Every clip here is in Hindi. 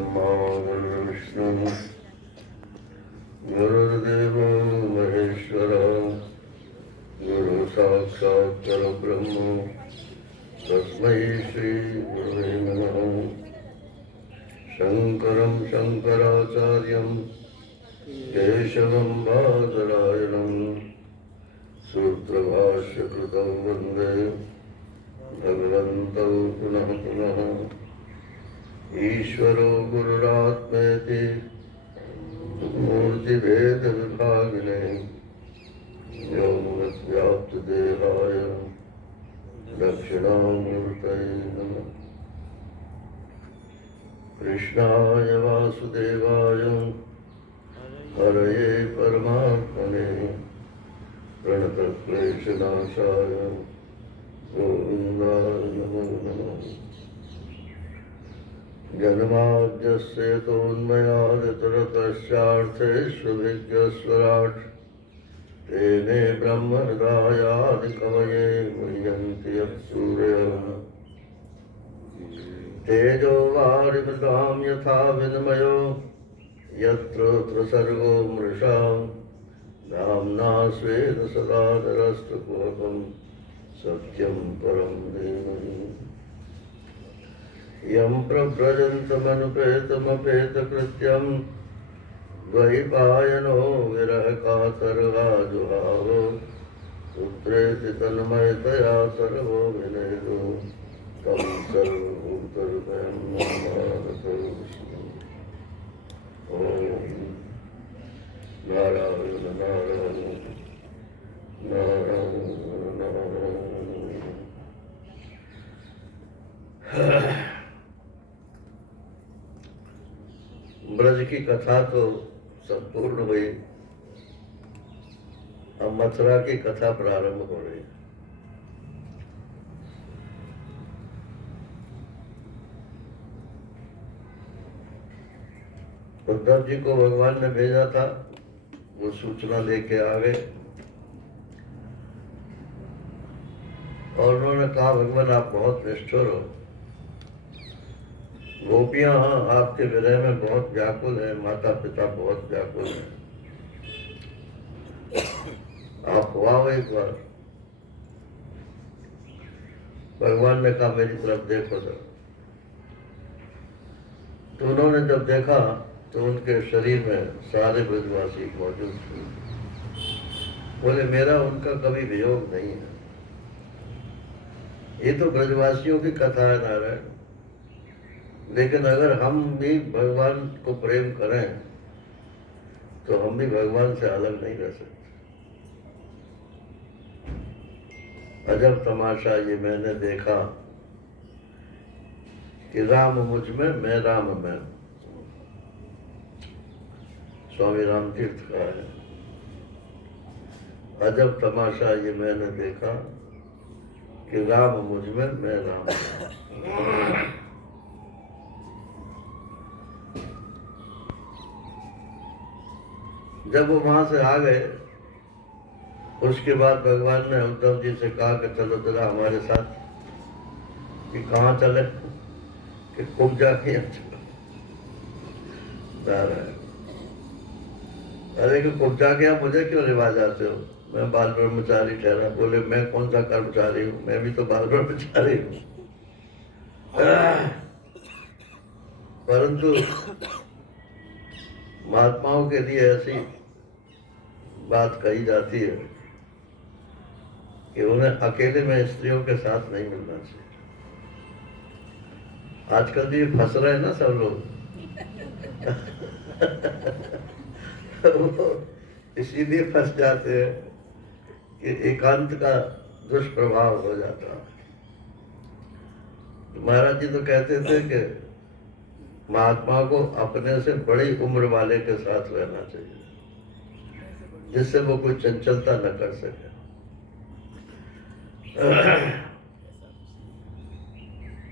गुरुर्ब्रह्मा गुरुर्विष्णु गुरुर्देवो महेश्वरः गुरु साक्षात् परब्रह्म तस्मै श्री गुरुवे नमः। शंकरं शंकराचार्यं केशवं बादरायणं सूत्रभाष्यकृतं वन्दे भगवन्तौ पुनः पुनः। ईश्वरो गुरुरात्मेति मूर्तिभेदविभागिने व्योमवद्व्याप्तदेहाय दक्षिणामूर्तये नमः। कृष्णाय वासुदेवाय हरये परमात्मने प्रणतक्लेशनाशाय गोविन्दाय नमो नमः। जन्माद्यस्य तोन्मयादितरतश्चार्थेष्वभिज्ञस्वराट् तेने ब्रह्महृदायादिकवये मुह्यन्ति यत्सूरयः। तेजो वारिमृतां यथा विनिमयो यत्र त्रिसर्गो मृषा धाम्ना स्वेन सदा निरस्तकुहकं सत्यं परं धीमहि। यं प्रव्रजन्तमनुपेतमपेतकृत्यं द्वैपायनो विरहकातर्वाजुहाव पुत्रेति तन्मयतया सर्वो विनेदो तं सर्वभूतहृदयं नमामि। ॐ नारायण नारायण नारायण नारायण। ब्रज की कथा तो संपूर्ण हुई, अब मथुरा की कथा प्रारंभ हो रही है। उद्धव जी को भगवान ने भेजा था, वो सूचना लेके आ गए और उन्होंने कहा भगवान आप बहुत निष्ठुर हो, गोपियां आपके विरह में बहुत व्याकुल है, माता पिता बहुत व्याकुल है, आप आओ एक बार। भगवान ने कहा मेरी तरफ देखो जरा। तो उन्होंने जब देखा तो उनके शरीर में सारे ब्रजवासी मौजूद थे। बोले मेरा उनका कभी वियोग नहीं है। ये तो ब्रजवासियों की कथा है नारायण, लेकिन अगर हम भी भगवान को प्रेम करें तो हम भी भगवान से अलग नहीं रह सकते। अजब तमाशा ये मैंने देखा कि राम मुझ में मैं राम में। स्वामी राम तीर्थ का है। अजब तमाशा ये मैंने देखा कि राम मुझ में मैं राम में। जब वो वहां से आ गए उसके बाद भगवान ने उद्धव जी से कहा कि चलो जरा हमारे साथ। कि कहाँ चले? कि कुब्जा के चलो। अरे कि कुब्जा के मुझे क्यों रिवाज आते हो? मैं बाल ब्रह्मचारी ठहरा। बोले मैं कौन सा कर्मचारी हूँ, मैं भी तो बाल ब्रह्मचारी हूँ। परंतु महात्माओं के लिए ऐसी बात कही जाती है कि उन्हें अकेले में स्त्रियों के साथ नहीं मिलना चाहिए। आजकल ये फंस रहे हैं ना सब लोग। इसीलिए फंस जाते हैं कि एकांत का दुष्प्रभाव हो जाता है। महाराज जी तो कहते थे कि महात्मा को अपने से बड़ी उम्र वाले के साथ रहना चाहिए, जिससे वो कोई चंचलता न कर सके।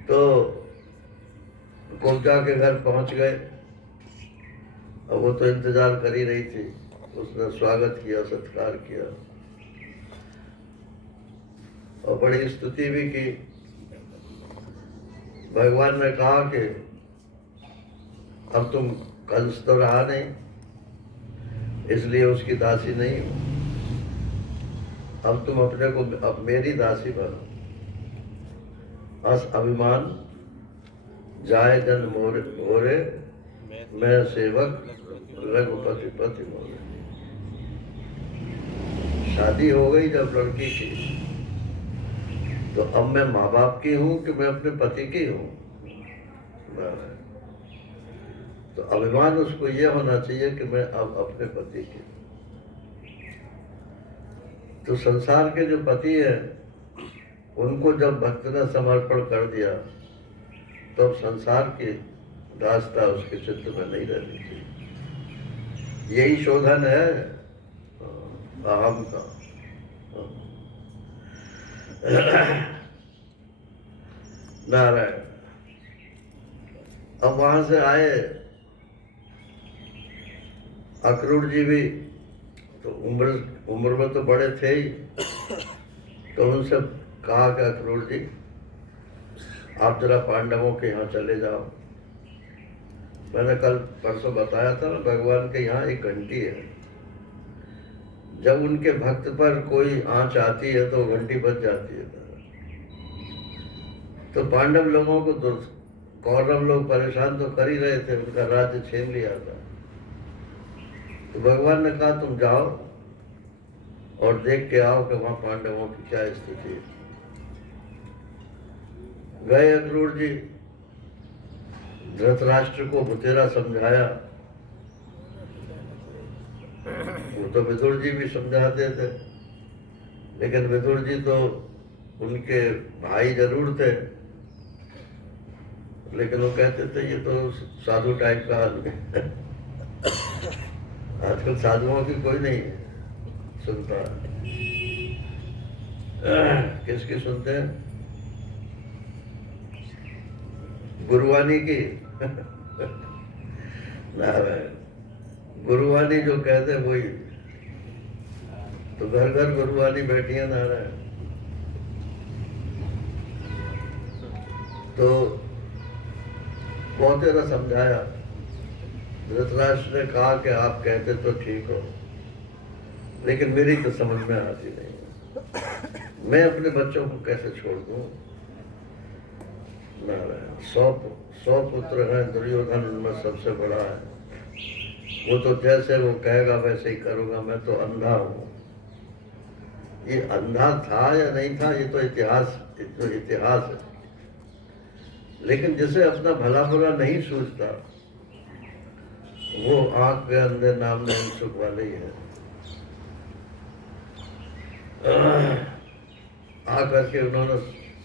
तो कुब्जा के घर पहुंच गए। अब वो तो इंतजार कर ही रही थी। उसने स्वागत किया, सत्कार किया और बड़ी स्तुति भी की। भगवान ने कहा कि अब तुम कंस तो रहा नहीं, इसलिए उसकी दासी नहीं हो, अब तुम अपने को अब मेरी दासी बनो। अस अभिमान जाए जन मोरे मोरे, मैं सेवक रघुपति पति मोरे। शादी हो गई जब लड़की की, तो अब मैं माँ बाप की हूं कि मैं अपने पति की हूं? तो अभिमान उसको ये होना चाहिए कि मैं अब अपने पति की। तो संसार के जो पति हैं, उनको जब भक्त ने समर्पण कर दिया, तो अब संसार की दासता उसके चित्त में नहीं रहनी चाहिए। यही शोधन है अहम का। नारायण। अब वहां से आए अक्रूर जी भी, तो उम्र में तो बड़े थे ही, तो उनसे कहा कि अक्रूर जी आप जरा पांडवों के यहाँ चले जाओ। मैंने कल परसों बताया था ना, भगवान के यहाँ एक घंटी है, जब उनके भक्त पर कोई आंच आती है तो घंटी बज जाती है। तो पांडव लोगों को तो कौरव लोग परेशान तो कर ही रहे थे, उनका राज्य छीन लिया था। तो भगवान ने कहा तुम जाओ और देख के आओ कि वहां पांडवों की क्या स्थिति है। गए अक्रूर जी, धृतराष्ट्र को बतेरा समझाया। वो तो विदुर जी भी समझाते थे, लेकिन विदुर जी तो उनके भाई जरूर थे, लेकिन वो कहते थे ये तो साधु टाइप का आदमी है। आजकल साधुओं की कोई नहीं सुनता। किसकी सुनते हैं? गुरुवानी की। नारायण। गुरुवानी जो कहते हैं वही, तो घर घर गुरुवानी बैठी है। नारायण। तो बहुत तेरा समझाया। धृतराष्ट्र ने कहा कि आप कहते तो ठीक हो, लेकिन मेरी तो समझ में आती नहीं है, मैं अपने बच्चों को कैसे छोड़ दूं? नारायण। 100 पुत्र हैं, दुर्योधन उनमें सबसे बड़ा है। वो तो जैसे वो कहेगा वैसे ही करूंगा, मैं तो अंधा हूं। ये अंधा था या नहीं था, ये तो इतिहास है। लेकिन जिसे अपना भला बुरा नहीं सोचता, वो आंख के अंदर नाम नहीं सुख वाले ही है। आकर के उन्होंने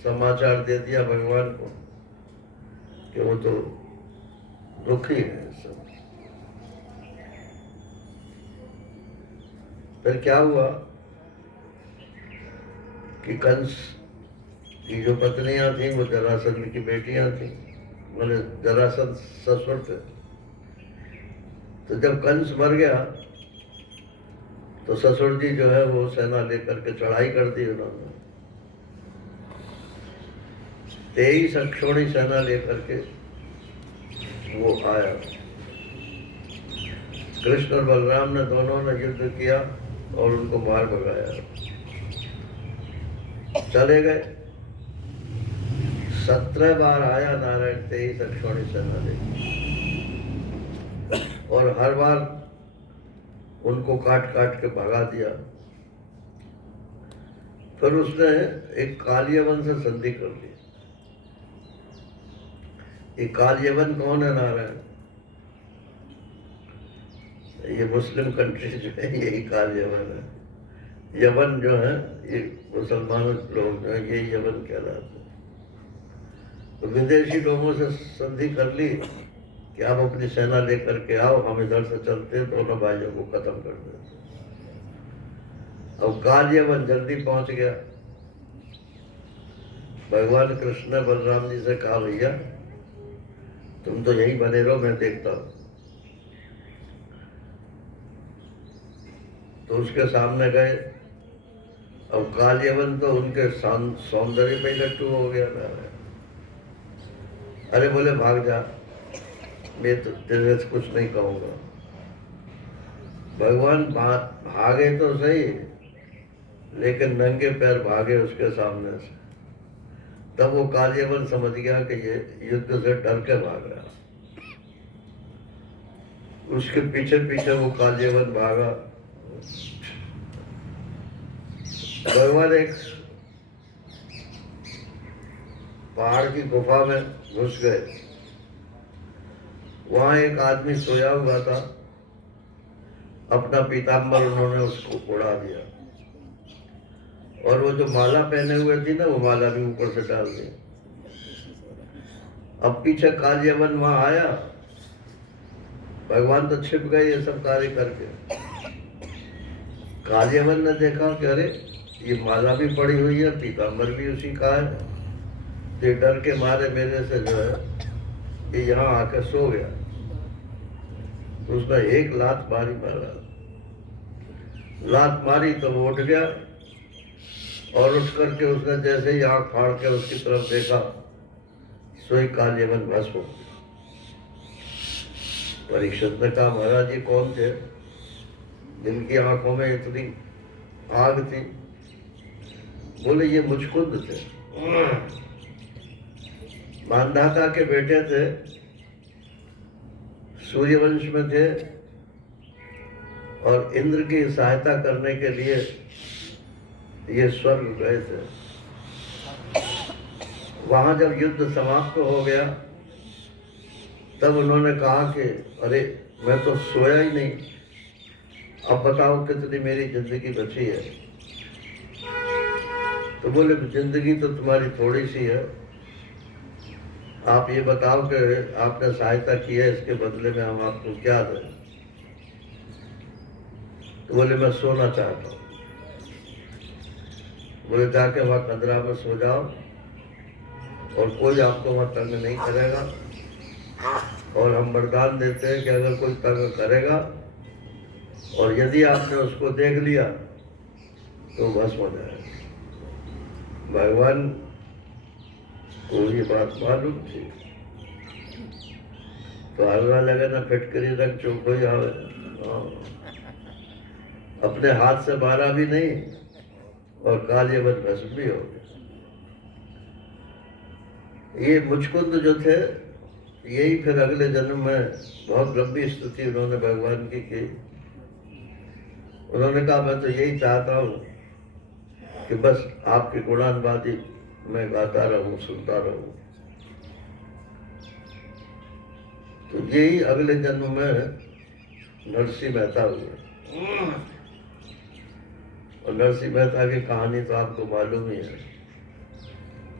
समाचार दे दिया भगवान को कि वो तो दुखी है सब। फिर क्या हुआ कि कंस की जो पत्नियां थी वो जरासंध की बेटियां थी, मैंने जरासंध ससुर थे। तो जब कंस मर गया तो ससुर जी जो है वो सेना लेकर के चढ़ाई कर दी उन्होंने। 23 अक्षौणी सेना लेकर के वो आया। कृष्ण और बलराम ने दोनों ने युद्ध किया और उनको मार भगाया। चले गए। 17 बार आया नारायण 23 अक्षौणी सेना लेकर, और हर बार उनको काट काट के भगा दिया। फिर उसने एक कालियवन से संधि कर ली। ये कालियवन कौन है नारायण? ये मुस्लिम कंट्री जो है यही कालियवन है। यवन जो है ये मुसलमान लोग जो है ये यवन कहलाते हैं। तो विदेशी लोगों से संधि कर ली कि आप अपनी सेना लेकर के आओ, हम इधर से चलते हैं, दोनों भाइयों को खत्म कर देते। अब कालियवन जल्दी पहुंच गया। भगवान कृष्ण ने बलराम जी से कहा भैया तुम तो यहीं बने रहो, मैं देखता हूं। तो उसके सामने गए। अब कालियवन तो उनके सौंदर्य पे लट्टू हो गया। अरे बोले भाग जा, मैं तो तेरे से कुछ नहीं कहूँगा। भगवान भागे तो सही, लेकिन नंगे पैर भागे उसके सामने से। तब वो कालियवन समझ गया कि ये युद्ध से डर के भाग रहा। उसके पीछे पीछे वो कालियवन भागा। भगवान एक पहाड़ की गुफा में घुस गए। वहां एक आदमी सोया हुआ था, अपना पीताम्बर उन्होंने उसको उड़ा दिया, और वो जो माला पहने हुए थी ना, वो माला भी ऊपर से डाल दी। अब पीछे कालियवन वहां आया, भगवान तो छिप गए ये सब कार्य करके। कालियवन ने देखा कि अरे ये माला भी पड़ी हुई है, पीताम्बर भी उसी का है, तो डर के मारे मेरे से जो है ये यहाँ आकर सो गया। तो उसने एक लात मारी, लात मारी तो वो उठ गया, और उठ करके उसने जैसे ही आंख फाड़ के उसकी तरफ देखा, सोई कालियवन भस्म हो गया। परीक्षित ने कहा, महाराज जी कौन थे जिनकी आंखों में इतनी आग थी? बोले ये मुचकुंद थे, मानधाता के बेटे थे, सूर्यवंश में थे, और इंद्र की सहायता करने के लिए ये स्वर्ग गए थे। वहां जब युद्ध समाप्त हो गया, तब उन्होंने कहा कि अरे मैं तो सोया ही नहीं, अब बताओ कितनी मेरी जिंदगी बची है? तो बोले जिंदगी तो तुम्हारी थोड़ी सी है, आप ये बताओ कि आपने सहायता की है, इसके बदले में हम आपको क्या दें? तो बोले मैं सोना चाहता हूँ। बोले जाके वहां कंदरा में सो जाओ, और कोई आपको वहां तंग नहीं करेगा, और हम वरदान देते हैं कि अगर कोई तंग करेगा और यदि आपने उसको देख लिया तो भस्म हो जाएगा। भगवान को ये बात मालूम थी, तो हलवा लगे ना फिटकरी रख चुप हो जावे। अपने हाथ से मारा भी नहीं, और कालियवन भस्म भी हो गया। ये मुचकुंद जो थे, यही फिर अगले जन्म में बहुत लंबी स्तुति उन्होंने भगवान की। उन्होंने कहा मैं तो यही चाहता हूँ कि बस आपकी गुणानुवादी मैं गाता रहूं, सुनता रहूं। तो यही अगले जन्म में नरसिंह मेहता हुए। और नरसिंह मेहता की कहानी तो आपको मालूम ही है।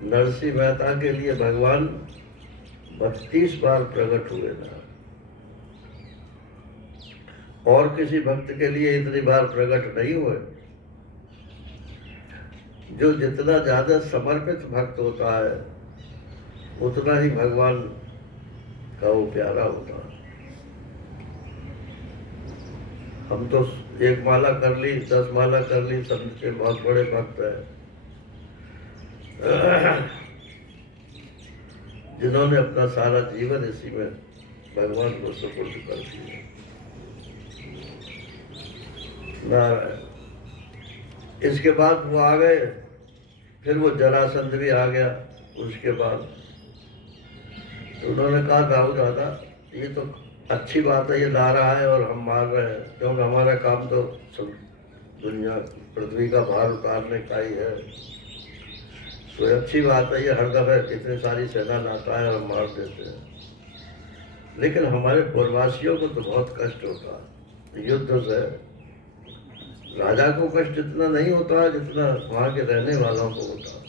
नरसिंह मेहता के लिए भगवान 32 बार प्रकट हुए ना, और किसी भक्त के लिए इतनी बार प्रकट नहीं हुए। जो जितना ज्यादा समर्पित भक्त होता है, उतना ही भगवान का वो प्यारा होता है। हम तो एक माला कर ली, 10 माला कर ली, संत के बहुत बड़े भक्त हैं, जिन्होंने अपना सारा जीवन इसी में भगवान को सुपुर्द कर दिया। नारायण। इसके बाद वो आ गए, फिर वो जरासंध भी आ गया उसके बाद। तो उन्होंने कहा दाऊद दादा ये तो अच्छी बात है, ये ला रहा है और हम मार रहे हैं, क्योंकि हमारा काम तो दुनिया पृथ्वी का भार उतारने का ही है। तो अच्छी बात है, ये हर दफे इतनी सारी सेना लाता है और हम मार देते हैं। लेकिन हमारे पूर्ववासियों को तो बहुत कष्ट होता है युद्ध से। राजा को कष्ट इतना नहीं होता है जितना वहाँ के रहने वालों को होता है।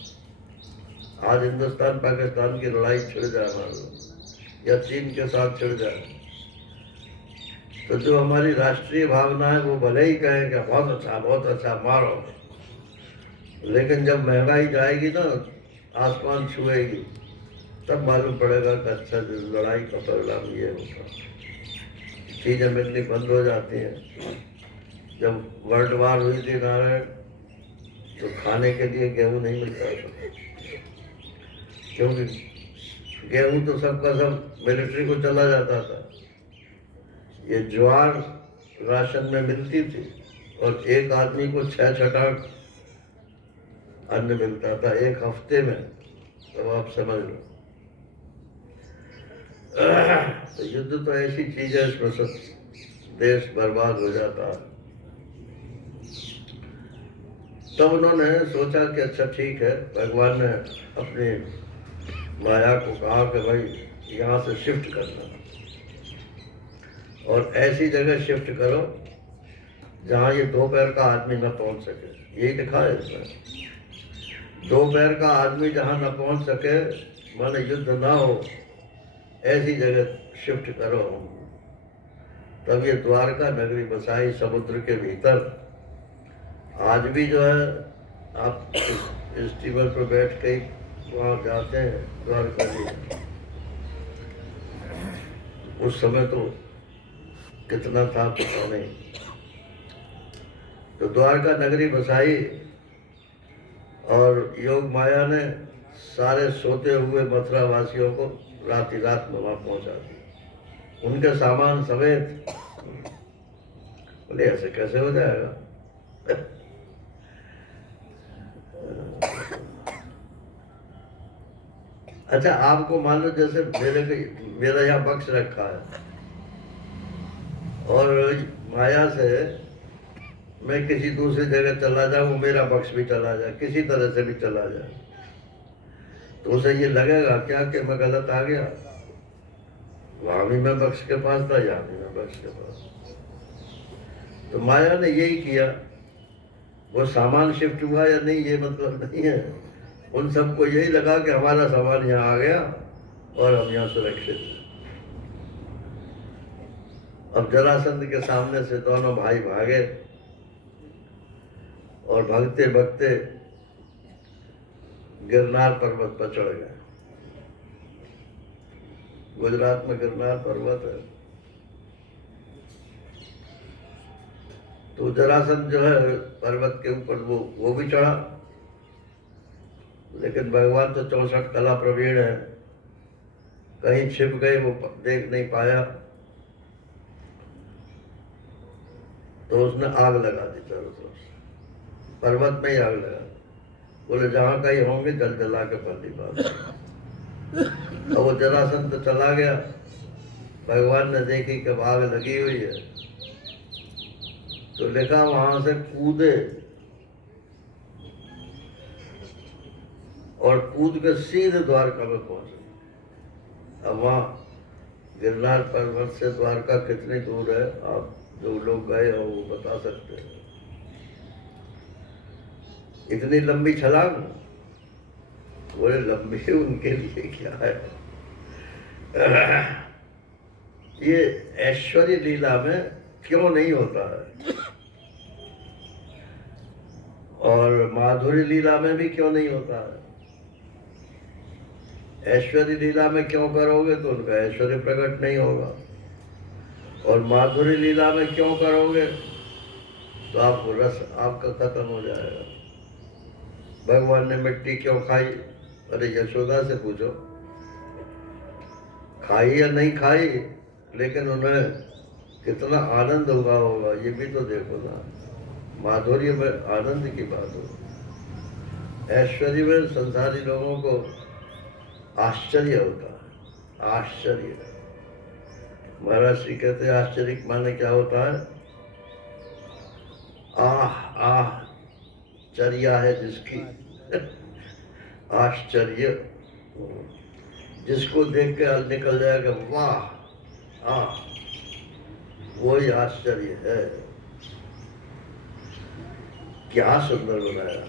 आज हिंदुस्तान पाकिस्तान की लड़ाई छिड़ जाए मान लो, या चीन के साथ छिड़ जाए, तो जो हमारी राष्ट्रीय भावना है वो भले ही कहें कि बहुत अच्छा मारो, लेकिन जब महंगाई जाएगी ना, आसमान छुएगी, तब मालूम पड़ेगा कि अच्छा लड़ाई का परिणाम ये होगा। चीजें मिलनी बंद हो जाती हैं। जब वर्ल्ड वार हुई थी नारायण, तो खाने के लिए गेहूं नहीं मिलता था, क्योंकि गेहूं तो सबका सब मिलिट्री को चला जाता था। ये ज्वार राशन में मिलती थी और एक आदमी को 6 छटाक अन्न मिलता था एक हफ्ते में। तो आप समझ लो। तो युद्ध तो ऐसी चीज है, इसमें सब देश बर्बाद हो जाता है। तब उन्होंने सोचा कि अच्छा ठीक है, भगवान ने अपनी माया को कहा कि भाई यहाँ से शिफ्ट करना और ऐसी जगह शिफ्ट करो जहाँ ये 2 पैर का आदमी न पहुँच सके। यही लिखा है इसमें, 2 पैर का आदमी जहाँ न पहुँच सके, माने युद्ध ना हो, ऐसी जगह शिफ्ट करो। तब ये द्वारका नगरी बसाई समुद्र के भीतर। आज भी जो है आप स्टीमर पर बैठ के वहाँ जाते हैं द्वारका जी। उस समय तो कितना था पता नहीं। तो द्वारका नगरी बसाई और योग माया ने सारे सोते हुए मथुरा वासियों को रात में वहाँ पहुँचा दिया, उनके सामान समेत। बोले ऐसे कैसे हो जाएगा? अच्छा, आपको मान लो जैसे मेरा यहाँ बक्स रखा है और माया से मैं किसी दूसरी जगह चला जाऊँ, वो मेरा बक्स भी चला जाए, किसी तरह से भी चला जाए, तो उसे ये लगेगा क्या कि मैं गलत आ गया? वहां भी मैं बक्स के पास था, यहाँ भी मैं बक्स के पास। तो माया ने यही किया। वो सामान शिफ्ट हुआ या नहीं ये मतलब नहीं है, उन सबको यही लगा कि हमारा सामान यहाँ आ गया और हम यहाँ सुरक्षित हैं। अब जरासंध के सामने से दोनों भाई भागे और भागते भागते गिरनार पर्वत पर चढ़ गए। गुजरात में गिरनार पर्वत है। तो जरासंध जो है पर्वत के ऊपर वो भी चढ़ा, लेकिन भगवान तो 64 कला प्रवीण है, कहीं छिप गए, वो देख नहीं पाया। तो उसने आग लगा दी चारों तरफ से, पर्वत में ही आग लगा। बोले जहां कहीं होंगे जल जला के पल्ली बात। अब वो जरासंध तो चला गया। भगवान ने देखी कि आग लगी हुई है, तो लिखा वहां से कूदे और कूद के सीधे द्वारका में पहुंचे। अब वहां गिरनार पर्वत से द्वारका कितनी दूर है, आप जो लोग गए हो वो बता सकते हैं। इतनी लंबी छलांग? बोले लंबी उनके लिए क्या है। ये ऐश्वर्य लीला में क्यों नहीं होता है और माधुर्य लीला में भी क्यों नहीं होता है? ऐश्वर्य लीला में क्यों करोगे तो उनका ऐश्वर्य प्रकट नहीं होगा, और माधुर्य लीला में क्यों करोगे तो आपको रस आपका खत्म हो जाएगा। भगवान ने मिट्टी क्यों खाई? अरे यशोदा से पूछो, खाई या नहीं खाई, लेकिन उन्हें कितना आनंद हुआ होगा ये भी तो देखो ना। माधुर्य में आनंद की बात हो, ऐश्वर्य में संसारी लोगों को आश्चर्य होता है। आश्चर्य, महाराज श्री कहते हैं आश्चर्य माने क्या होता है? आह आह चर्या है जिसकी आश्चर्य, जिसको देख के निकल जाएगा वाह आह, वही आश्चर्य है। क्या सुंदर बनाया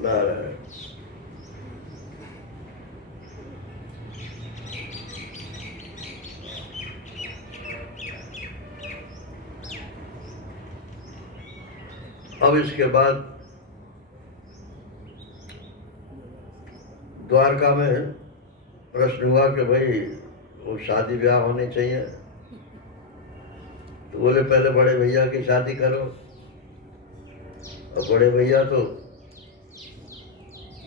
नारायण। अब इसके बाद द्वारका में प्रश्न हुआ कि भाई वो शादी ब्याह होनी चाहिए। तो बोले पहले बड़े भैया की शादी करो, और बड़े भैया तो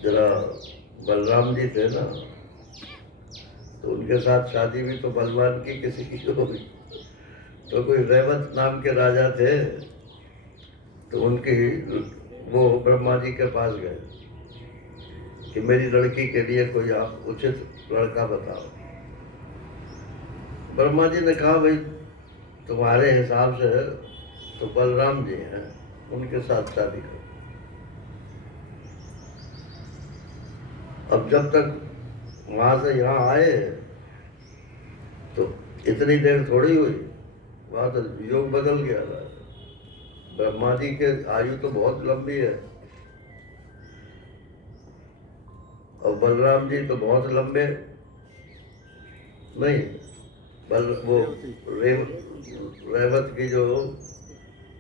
जरा बलराम जी थे ना, तो उनके साथ शादी भी तो बलवान की किसी की होगी। तो कोई रेवत नाम के राजा थे, तो उनकी वो ब्रह्मा जी के पास गए कि मेरी लड़की के लिए कोई आप उचित लड़का बताओ। ब्रह्मा जी ने कहा भाई तुम्हारे हिसाब से तो बलराम जी हैं, उनके साथ शादी करो। अब जब तक वहां से यहाँ आए तो इतनी देर थोड़ी हुई, वहां तो योग बदल गया था। ब्रह्मा जी के आयु तो बहुत लंबी है और बलराम जी तो बहुत लंबे नहीं। वो रेवत की जो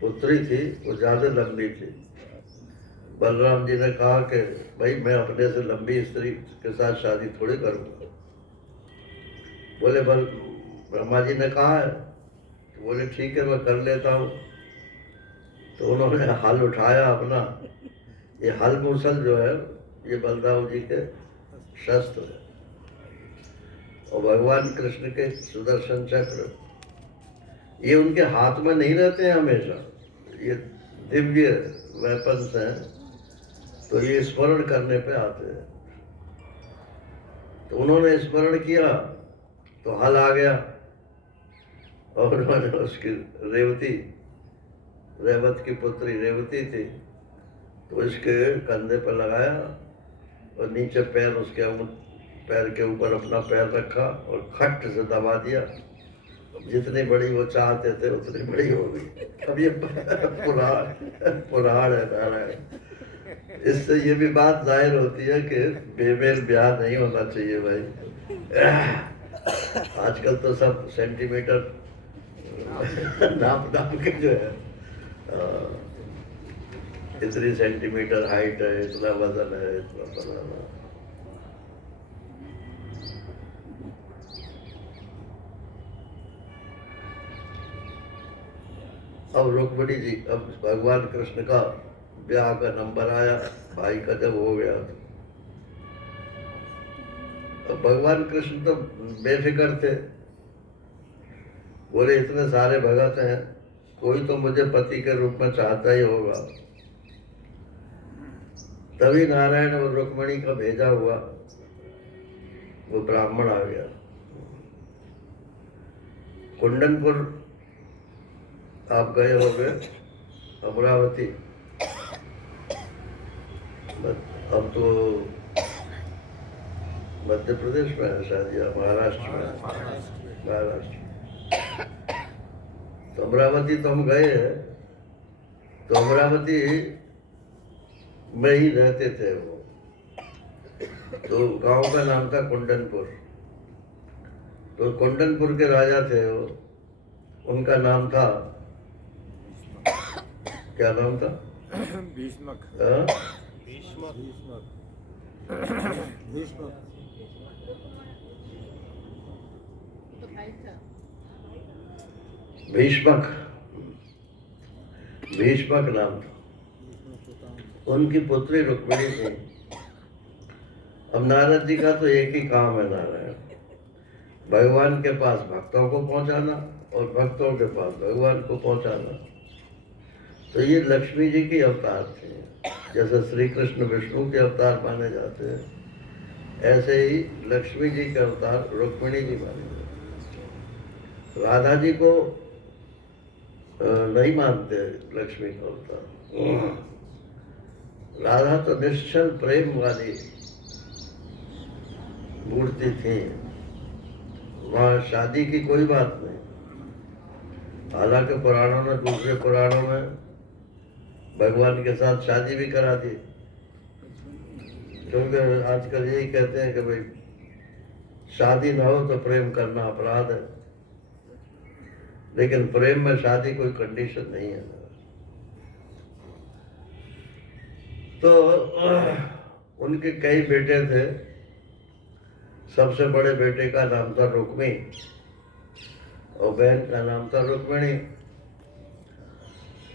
पुत्री थी वो ज्यादा लंबी थी। बलराम जी ने कहा कि भाई मैं अपने से लंबी स्त्री के साथ शादी थोड़ी करूंगा। बोले ब्रह्मा जी ने कहा है, तो बोले ठीक है मैं कर लेता हूँ। तो उन्होंने हल उठाया अपना। ये हल मूसल जो है ये बलराम जी के शस्त्र है, और भगवान कृष्ण के सुदर्शन चक्र ये उनके हाथ में नहीं रहते हैं हमेशा, ये दिव्य वेपन्स हैं, तो ये स्मरण करने पे आते हैं। तो उन्होंने स्मरण किया तो हल आ गया, और उन्होंने उसकी रेवत की पुत्री रेवती थी, तो इसके कंधे पर लगाया और नीचे पैर उसके पैर के ऊपर अपना पैर रखा और खट से दबा दिया। जितनी बड़ी वो चाहते थे उतनी बड़ी हो गई। अब ये पुराण है नारायण। इससे ये भी बात जाहिर होती है कि बेमेल ब्याह नहीं होना चाहिए भाई। आजकल तो सब सेंटीमीटर नाप नाप के जो है, इतनी सेंटीमीटर हाइट है, इतना वजन है, इतना फलाना। अब रुक्मिणी जी, अब भगवान कृष्ण का ब्याह का नंबर आया, भाई का जब हो गया, अब भगवान कृष्ण तो बेफिक्र थे। बोले इतने सारे भगत हैं, कोई तो मुझे पति के रूप में चाहता ही होगा। तभी नारायण और रुक्मिणी का भेजा हुआ वो ब्राह्मण आ गया। कुंडनपुर आप गए होंगे, अमरावती, अब तो मध्य प्रदेश में है शायद, या महाराष्ट्र में, महाराष्ट्र। तो अमरावती तो हम गए हैं, तो अमरावती में ही रहते थे वो। तो गांव का नाम था कुंडनपुर। तो कुंडनपुर के राजा थे वो, उनका नाम था, क्या नाम था? भीष्मक। भीष्मक, भीष्मक नाम था। उनकी पुत्री रुक्मिणी थी। अब नारद जी का तो एक ही काम है नारायण, भगवान के पास भक्तों को पहुंचाना और भक्तों के पास भगवान को पहुंचाना। तो ये लक्ष्मी जी की अवतार थे। जैसे श्री कृष्ण विष्णु के अवतार माने जाते हैं, ऐसे ही लक्ष्मी जी के अवतार रुक्मिणी जी माने जाते हैं। राधा जी को नहीं मानते लक्ष्मी का अवतार। राधा तो निश्चल प्रेम वाली मूर्ति थी, वहाँ शादी की कोई बात नहीं। हालांकि पुराणों में, दूसरे पुराणों में भगवान के साथ शादी भी करा दी, क्योंकि आजकल यही कहते हैं कि भाई शादी ना हो तो प्रेम करना अपराध है। लेकिन प्रेम में शादी कोई कंडीशन नहीं है। तो उनके कई बेटे थे। सबसे बड़े बेटे का नाम था रुक्मी और बहन का नाम था रुक्मिणी।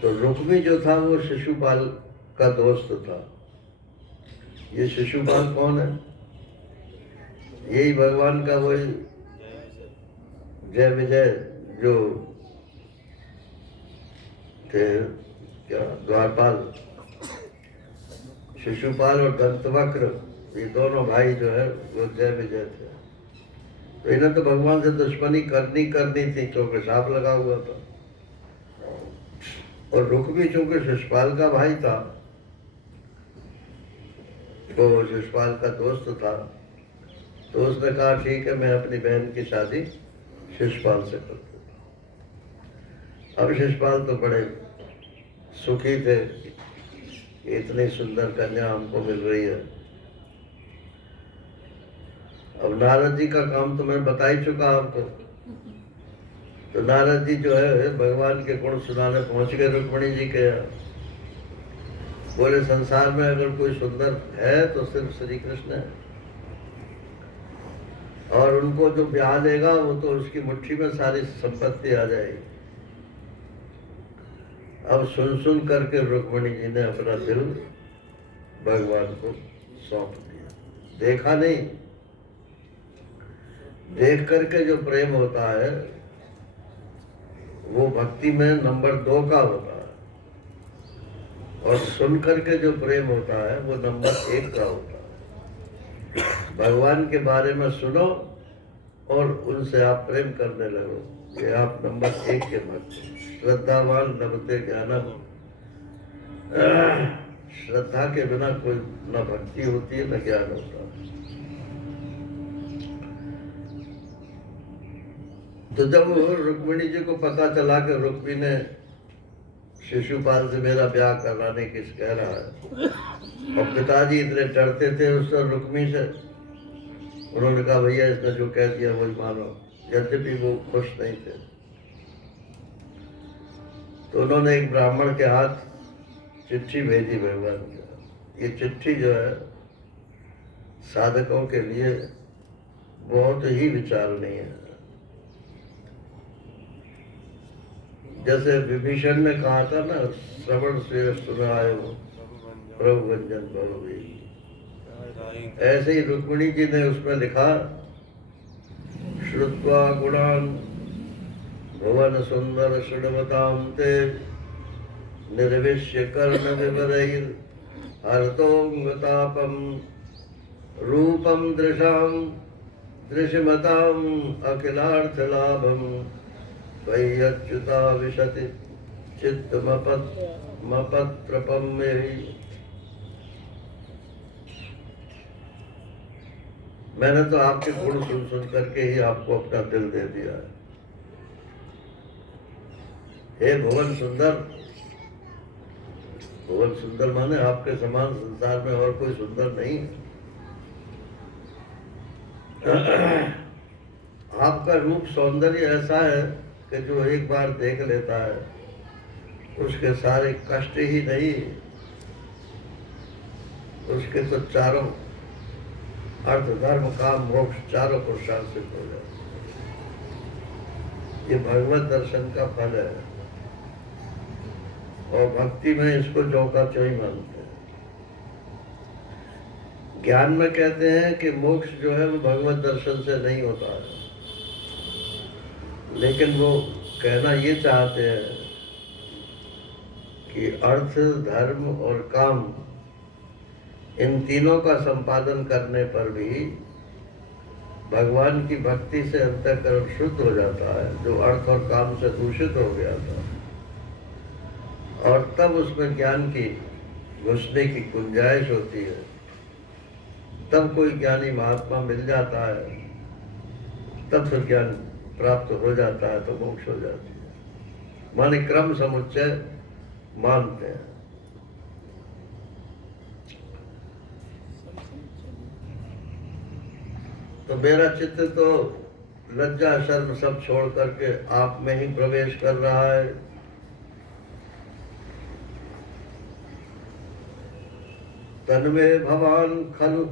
तो रुक्मी जो था वो शिशुपाल का दोस्त था। ये शिशुपाल कौन है? यही भगवान का वही जय विजय जो थे, क्या द्वारपाल, शिशुपाल और दंतवक्र, ये दोनों भाई जो है वो जय विजय थे। तो इन्हें तो भगवान से दुश्मनी करनी थी, क्योंकि सांप लगा हुआ था। और रुक भी चूंकि शिशुपाल का भाई था, तो शिशुपाल का दोस्त था, तो उसने कहा ठीक है, मैं अपनी बहन की शादी शिशुपाल से कर दूंगा। अब शिशुपाल तो बड़े सुखी थे, इतनी सुंदर कन्या हमको मिल रही है। अब नारद जी का काम तो मैं बता ही चुका आपको। तो नारद जी जो है भगवान के गुण सुनाने पहुंच गए रुक्मिणी जी के यहाँ। बोले संसार में अगर कोई सुंदर है तो सिर्फ श्री कृष्ण है, और उनको जो ब्याह देगा वो तो उसकी मुट्ठी में सारी संपत्ति आ जाएगी। अब सुन करके रुक्मिणी जी ने अपना दिल भगवान को सौंप दिया। देखा नहीं, देख करके जो प्रेम होता है वो भक्ति में नंबर 2 का होता है, और सुन करके जो प्रेम होता है वो नंबर 1 का होता है। भगवान के बारे में सुनो और उनसे आप प्रेम करने लगो, ये आप नंबर 1 के भक्त। श्रद्धावान लभते ज्ञानम, श्रद्धा के बिना कोई न भक्ति होती है न ज्ञान होता है। तो जब रुक्मिणी जी को पता चला कि रुक्मी ने शिशुपाल से मेरा ब्याह कराने किस कह रहा है, और पिताजी इतने डरते थे उससे रुक्मी से, उन्होंने कहा भैया इसने जो कह दिया वही मानो, यद्यपि वो खुश नहीं थे। तो उन्होंने एक ब्राह्मण के हाथ चिट्ठी भेजी भगवान की। ये चिट्ठी जो है साधकों के लिए बहुत ही विचारणीय है। जैसे विभीषण ने कहा था ना, श्रवण से सुनाए वो प्रभु भंजन बहुवी, ऐसे ही रुक्मिणी जी ने उसमें लिखा, श्रुत्वा गुणान भुवन सुंदर श्रृणवतां ते निर्विश्य कर्ण विवरैर हरतोंगतापम रूपम दृशां दृश्यमतां अखिलार्थ लाभम त्वय्यच्युता विशति चित्तमपत्रपम मेहि। मैंने तो आपके गुण सुन करके ही आपको अपना दिल दे दिया है। हे भुवन सुंदर, भुवन सुंदर माने आपके समान संसार में और कोई सुंदर नहीं। आपका रूप सौंदर्य ऐसा है कि जो एक बार देख लेता है उसके सारे कष्ट ही नहीं, उसके तो चारों अर्थ धर्म काम मोक्ष चारों पुरुषार्थ सिद्ध हो जाए। ये भगवत दर्शन का फल है, और भक्ति में इसको जो का त्यों ही मानते हैं। ज्ञान में कहते हैं कि मोक्ष जो है वो भगवत दर्शन से नहीं होता है, लेकिन वो कहना ये चाहते हैं कि अर्थ धर्म और काम, इन तीनों का संपादन करने पर भी भगवान की भक्ति से अंतःकरण शुद्ध हो जाता है, जो अर्थ और काम से दूषित हो गया था, और तब उसमें ज्ञान की घुसने की गुंजाइश होती है। तब कोई ज्ञानी महात्मा मिल जाता है, तब फिर ज्ञान प्राप्त हो जाता है, तो मोक्ष हो जाती है। माने क्रम समुच्चय मानते हैं। तो मेरा चित्त तो लज्जा शर्म सब छोड़ करके आप में ही प्रवेश कर रहा है। तन्मे भवान खलु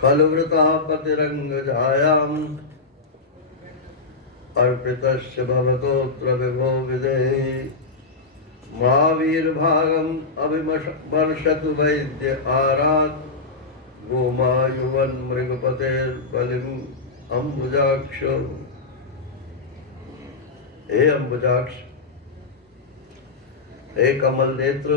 खलु वृता पतिरंग जायाम अर्पितस्य भवतोत्र विभो विदेहि महावीर भागम अभिमर्शतु वैद्य आरात गोमायुवन मृगपते बलिम अम्बुजाक्ष। हे अम्बुजाक्ष, हे कमल नेत्र,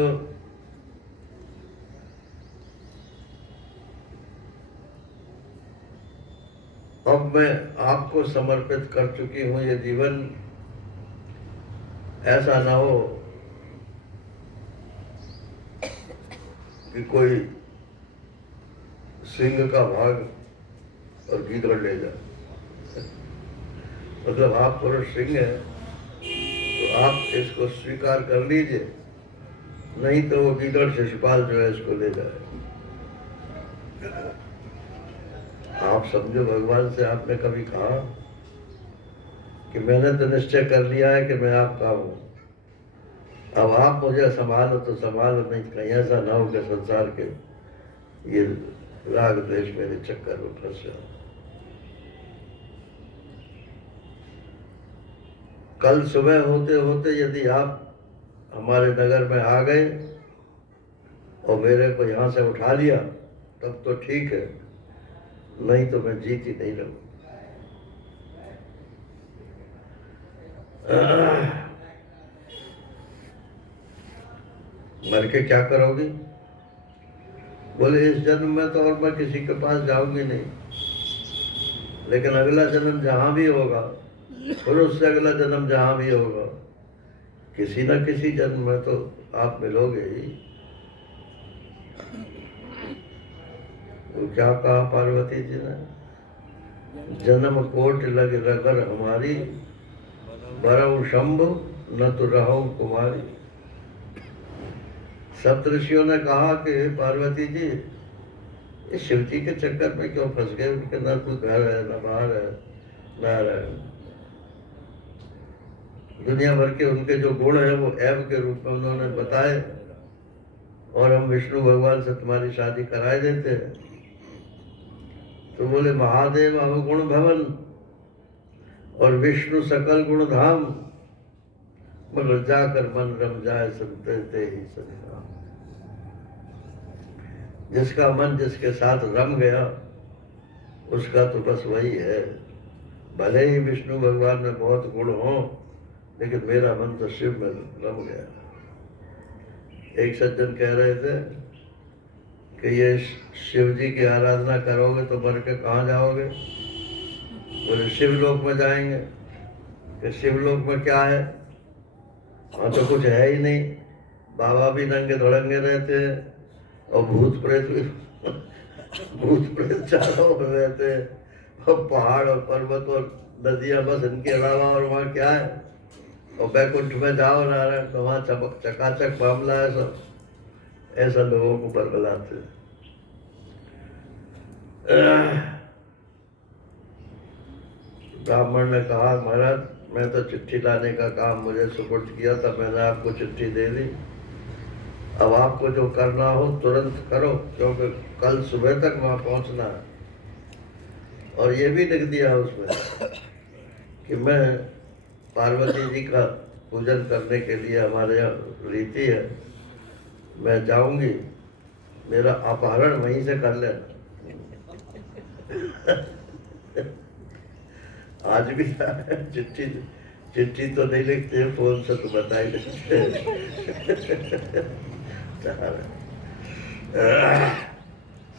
अब मैं आपको समर्पित कर चुकी हूं ये जीवन। ऐसा ना हो कि कोई सिंह का भाग और गीदड़ ले जाए। मतलब आप पुरुष सिंह हैं तो आप इसको स्वीकार कर लीजिए, नहीं तो वो गीदड़ शिशुपाल जो है इसको ले जाए। आप समझो, भगवान से आपने कभी कहा कि मैंने तो निश्चय कर लिया है कि मैं आपका हूं, अब आप मुझे संभालो तो संभालो, नहीं कहीं ऐसा ना हो कि संसार के ये राग द्वेष मेरे चक्कर में फंस जाओ। कल सुबह होते होते यदि आप हमारे नगर में आ गए और मेरे को यहाँ से उठा लिया तब तो ठीक है, नहीं तो मैं जीत ही नहीं रहूं। मर के क्या करोगी? बोले इस जन्म में तो और मैं किसी के पास जाऊंगी नहीं, लेकिन अगला जन्म जहां भी होगा और उससे अगला जन्म जहां भी होगा, किसी न किसी जन्म में तो आप मिलोगे ही। तो क्या कहा पार्वती जी ने? जन्म कोट लग रगर हमारी, बरऊ शंभु न तो रहूं कुमारी। सप्तऋषियों ने कहा कि पार्वती जी इस शिव जी के चक्कर में क्यों फंस गए? उनके न कोई घर है, न बाहर है, नारायण। दुनिया भर के उनके जो गुण है वो ऐब के रूप में उन्होंने बताए, और हम विष्णु भगवान से तुम्हारी शादी कराए देते हैं। तो बोले महादेव अवगुण भवन और विष्णु सकल गुण धाम, मगर जाकर मन रम जाए संतते ही संग्राम। जिसका मन जिसके साथ रम गया उसका तो बस वही है। भले ही विष्णु भगवान में बहुत गुण हो, लेकिन मेरा मन तो शिव में रम गया। एक सज्जन कह रहे थे कि ये शिव जी की आराधना करोगे तो मर के कहाँ जाओगे? बोले शिवलोक में जाएंगे। कि शिवलोक में क्या है? वहाँ तो कुछ है ही नहीं, बाबा भी नंगे धड़ंगे रहते हैं और भूत प्रेत चारों ओर रहते हैं, और पहाड़ और पर्वत और नदियां, बस इनके अलावा और वहाँ क्या है? और बैकुंठ में जाओ नारायण, तो वहाँ चकाचक मामला है सब। ऐसा लोगों को बरगलाते हैं। ब्राह्मण ने कहा महाराज मैं तो चिट्ठी लाने का काम मुझे सुपुर्द किया था, मैंने आपको चिट्ठी दे दी, अब आपको जो करना हो तुरंत करो, क्योंकि कल सुबह तक वहां पहुंचना है। और ये भी लिख दिया उसमें कि मैं पार्वती जी का पूजन करने के लिए, हमारे यहाँ रीति है, मैं जाऊंगी, मेरा अपहरण वहीं से कर लेना। आज भी चिट्ठी तो नहीं लिखते हैं, फोन से तो बता ही देते।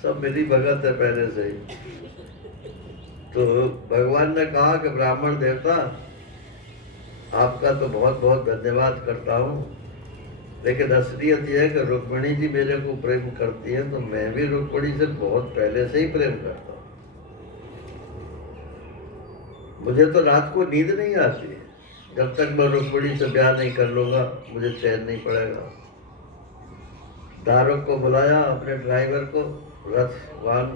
सब मिली भगत है पहले से ही। तो भगवान ने कहा कि ब्राह्मण देवता आपका तो बहुत बहुत धन्यवाद करता हूँ, लेकिन असलियत यह है कि रुक्मिणी जी मेरे को प्रेम करती है, तो मैं भी रुक्मिणी से बहुत पहले से ही प्रेम करता हूँ। मुझे तो रात को नींद नहीं आती, जब तक मैं रुक्मिणी से ब्याह नहीं कर लूंगा मुझे चैन नहीं पड़ेगा। दारोग को बुलाया, अपने ड्राइवर को, रथ वाहन,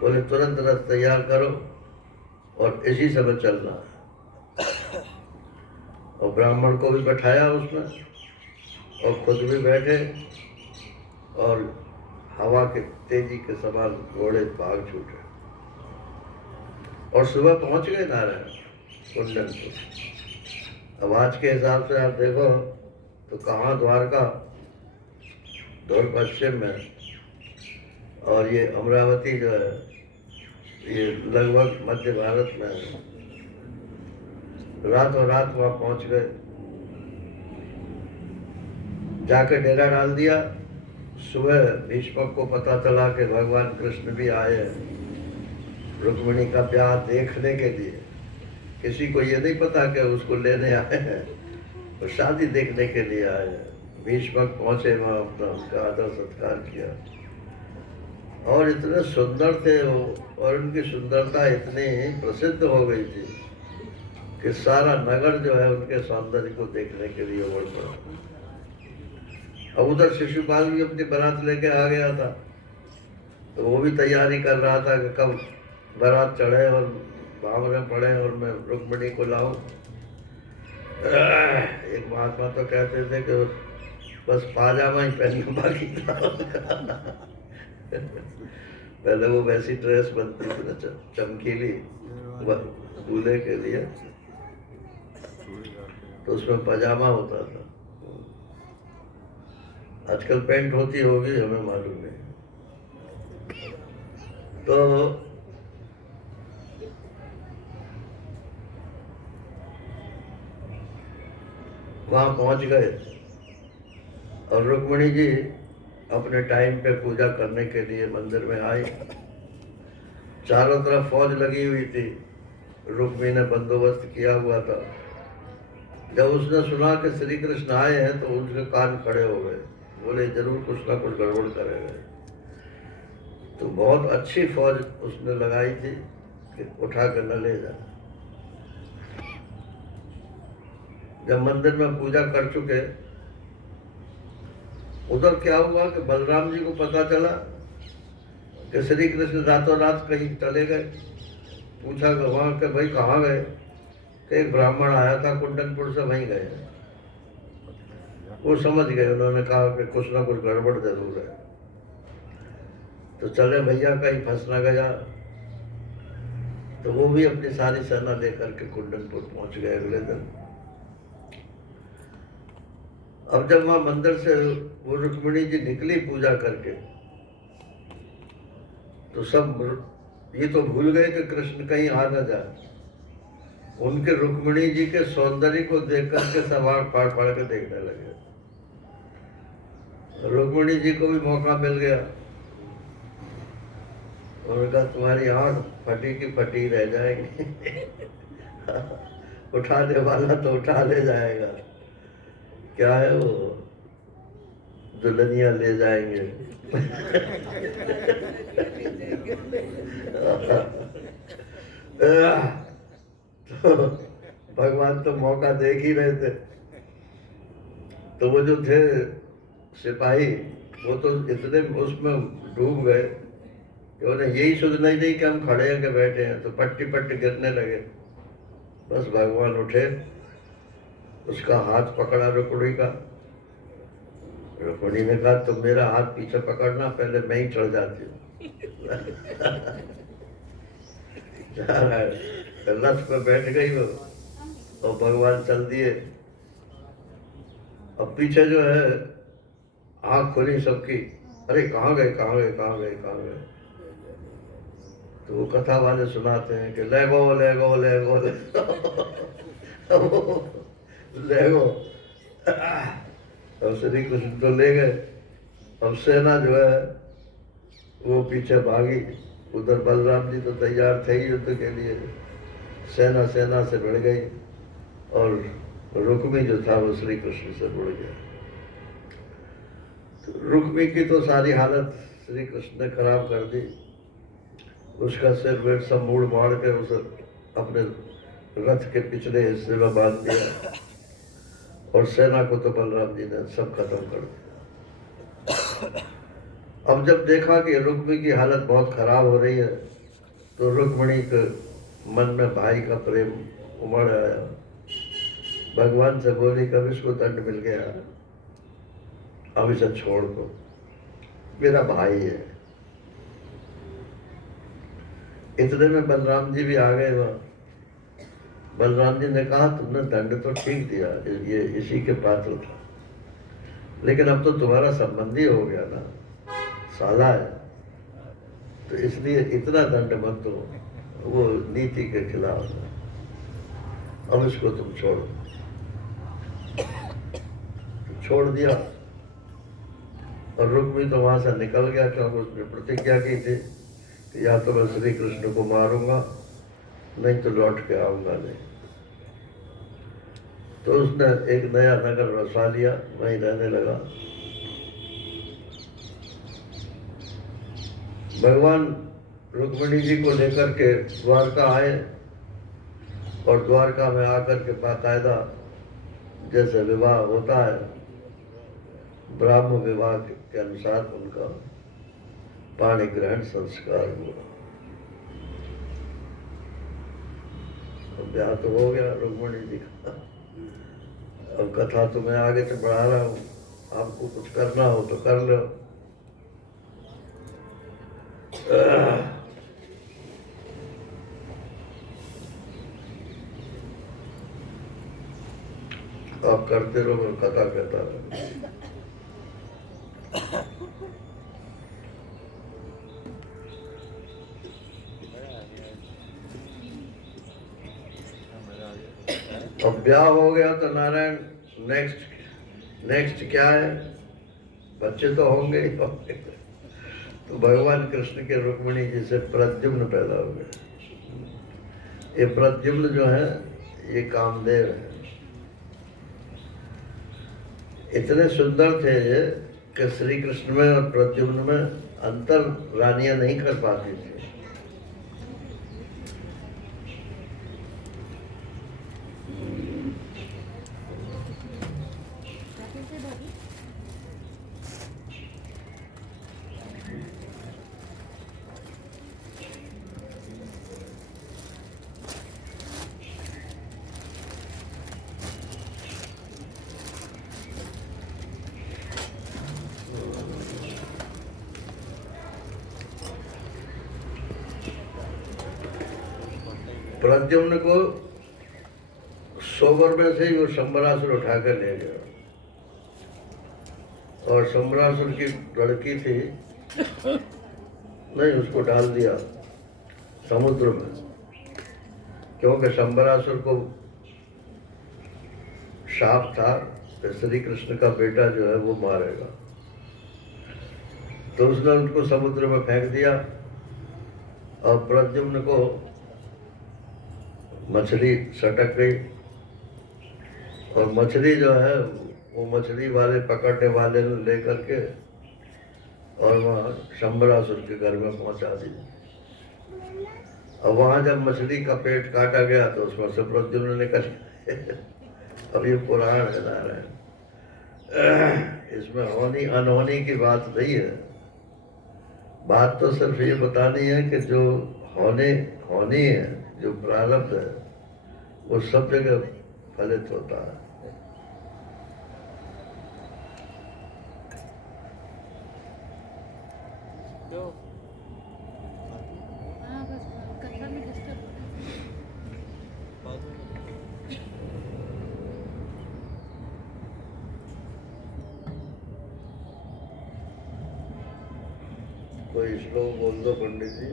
बोले तुरंत रथ तैयार करो और इसी समय चलना है। और ब्राह्मण को भी बैठाया उसमें और खुद भी बैठे, और हवा के तेजी के समान घोड़े भाग छूटे और सुबह पहुंच गए नारायण कुंडन को। अब आज के हिसाब से आप देखो तो कहाँ द्वारका, दौड़ पश्चिम में, और ये अमरावती जो है ये लगभग मध्य भारत में है। रातों रात वहाँ पहुँच गए, जाके डेरा डाल दिया। सुबह भीष्मक को पता चला कि भगवान कृष्ण भी आए हैं रुक्मिणी का ब्याह देखने के लिए। किसी को ये नहीं पता कि उसको लेने आए हैं, और शादी देखने के लिए आए हैं। भीष्मक पहुंचे वहाँ, अपना उसका आदर सत्कार किया, और इतने सुंदर थे वो, और उनकी सुंदरता इतनी प्रसिद्ध हो गई थी कि सारा नगर जो है उनके सौंदर्य को देखने के लिए उमड़ पड़ा। अब उधर शिशुपाल भी अपनी बारात लेके आ गया था, तो वो भी तैयारी कर रहा था कि कब बारात चढ़े और भावने पड़े और मैं रुक्मिणी को लाऊं। एक महात्मा तो कहते थे कि बस पाजामा ही पहन के बाकी था। पहले वो वैसी ड्रेस बनती थी ना, चमकीली दूल्हे के लिए, तो उसमें पजामा होता था। आजकल पैंट होती होगी, हमें मालूम नहीं। तो वहाँ पहुँच गए, और रुक्मिणी जी अपने टाइम पे पूजा करने के लिए मंदिर में आई। चारों तरफ फौज लगी हुई थी, रुक्मिणी ने बंदोबस्त किया हुआ था। जब उसने सुना कि श्री कृष्ण आए हैं तो उनके कान खड़े हो गए, बोले जरूर कुछ ना कुछ गड़बड़ करेंगे। तो बहुत अच्छी फौज उसने लगाई थी कि उठा कर न ले जा। जब मंदिर में पूजा कर चुके, उधर क्या हुआ कि बलराम जी को पता चला कि श्री कृष्ण रातों रात कहीं चले गए। पूछा वहाँ के भाई कहाँ गए, कि एक ब्राह्मण आया था कुंडनपुर से, वहीं गए। वो समझ गए, उन्होंने कहा कि कुछ ना कुछ गड़बड़ जरूर है। तो चले भैया, कहीं फंस ना गया। तो वो भी अपनी सारी सेना लेकर के कुंडनपुर पहुंच गए अगले दिन। अब जब वहां मंदिर से वो रुक्मिणी जी निकली पूजा करके, तो सब ये तो भूल गए कि कृष्ण कहीं आ न जाए। उनके रुक्मिणी जी के सौंदर्य को देख करके सब आँख फाड़ फाड़ के देखने लगे। रुक्मिणी जी को भी मौका मिल गया। उन्होंने कहा तुम्हारी आँख फटी की फटी रह जाएगी। उठाने वाला तो उठा ले जाएगा। क्या है वो, दुल्हनिया ले जाएंगे। तो भगवान तो मौका देख ही रहे थे। तो वो जो थे सिपाही, वो तो इतने उसमें डूब गए कि उन्हें यही सोचना ही नहीं कि हम खड़े हैं कि बैठे हैं। तो पट्टी पट्टी गिरने लगे। बस भगवान उठे, उसका हाथ पकड़ा रुक्मिणी का। रुक्मिणी ने कहा तुम मेरा हाथ पीछे पकड़ना, पहले मैं ही चढ़ जाती हूँ। रथ पे बैठ गई वो, और भगवान चल दिए। अब पीछे जो है आँख खुली सबकी, अरे कहाँ गए कहाँ गए कहाँ गए कहाँ गए। तो वो कथा वाले सुनाते हैं कि ले गो ले गो ले गो ले गो। अब श्री कृष्ण तो ले गए। अब सेना जो है वो पीछे भागी। उधर बलराम जी तो तैयार थे ही युद्ध के लिए। सेना सेना से भिड़ गई, और रुक्मी जो था वो श्री कृष्ण से जुड़ गया। तो रुक्मी की तो सारी हालत श्री कृष्ण ने खराब कर दी। उसका सिर वेट सब मूड़ मार के उसे अपने रथ के पिछले हिस्से में बांध दिया, और सेना को तो बलराम जी ने सब खत्म कर दिया। अब जब देखा कि रुक्मी की हालत बहुत खराब हो रही है, तो रुक्मिणी के मन में भाई का प्रेम उमड़ आया। भगवान से बोली कब इसको दंड मिल गया, अब इसे छोड़ दो, मेरा भाई है। इतने में बलराम जी भी आ गए वहाँ। बलराम जी ने कहा तुमने दंड तो ठीक दिया, ये इसी के पात्र था, लेकिन अब तो तुम्हारा संबंधी हो गया ना, साला है, तो इसलिए इतना दंड मत दो, वो नीति के खिलाफ है। अब इसको तुम छोड़ो। तो छोड़ दिया और रुक्मी तो वहां से निकल गया, क्योंकि उसने प्रतिज्ञा की थी कि या तो मैं श्री कृष्ण को मारूंगा, नहीं तो लौट के आऊंगा नहीं। तो उसने एक नया नगर बसा लिया, वहीं रहने लगा। भगवान रुक्मिणी जी को लेकर के द्वारका आए और द्वारका में आकर के बाकायदा जैसे विवाह होता है, ब्राह्म विवाह के अनुसार उनका पाणी ग्रहण संस्कार हुआ। ब्याह तो हो गया रुक्मिणी जी का। अब कथा तो मैं आगे से बढ़ा रहा हूँ, आपको कुछ करना हो तो कर लो। आप करते रहो, मैं कथा कहता रहो। अब ब्याह हो गया तो नारायण नेक्स्ट क्या है? बच्चे तो होंगे ही होंगे। तो भगवान कृष्ण के रुक्मिणी जी से प्रद्युम्न पैदा हो गए। ये प्रद्युम्न जो है ये कामदेव है। इतने सुंदर थे ये कि श्री कृष्ण में और प्रद्युम्न में अंतर रानियां नहीं कर पाती थी। प्रद्युम्न को सोबर में से ही वो शंबरासुर उठाकर ले गया, और शंबरासुर की लड़की थी, नहीं उसको डाल दिया समुद्र में, क्योंकि शंबरासुर को शाप था कि श्री कृष्ण का बेटा जो है वो मारेगा। तो उसने उनको समुद्र में फेंक दिया और प्रद्युम्न को मछली सटक गई, और मछली जो है वो मछली वाले पकड़ने वाले ने लेकर के और वहाँ शंबरासुर के घर में पहुंचा दी। और वहाँ जब मछली का पेट काटा गया तो उसमें से प्रद्युम्न निकल अब ये पुराण है नारायण, इसमें होनी अनहोनी की बात नहीं है। बात तो सिर्फ ये बतानी है कि जो होनी है, जो प्रारब्ध है, वो सब जगह फलित होता है। कोई श्लोक बोल दो पंडित जी।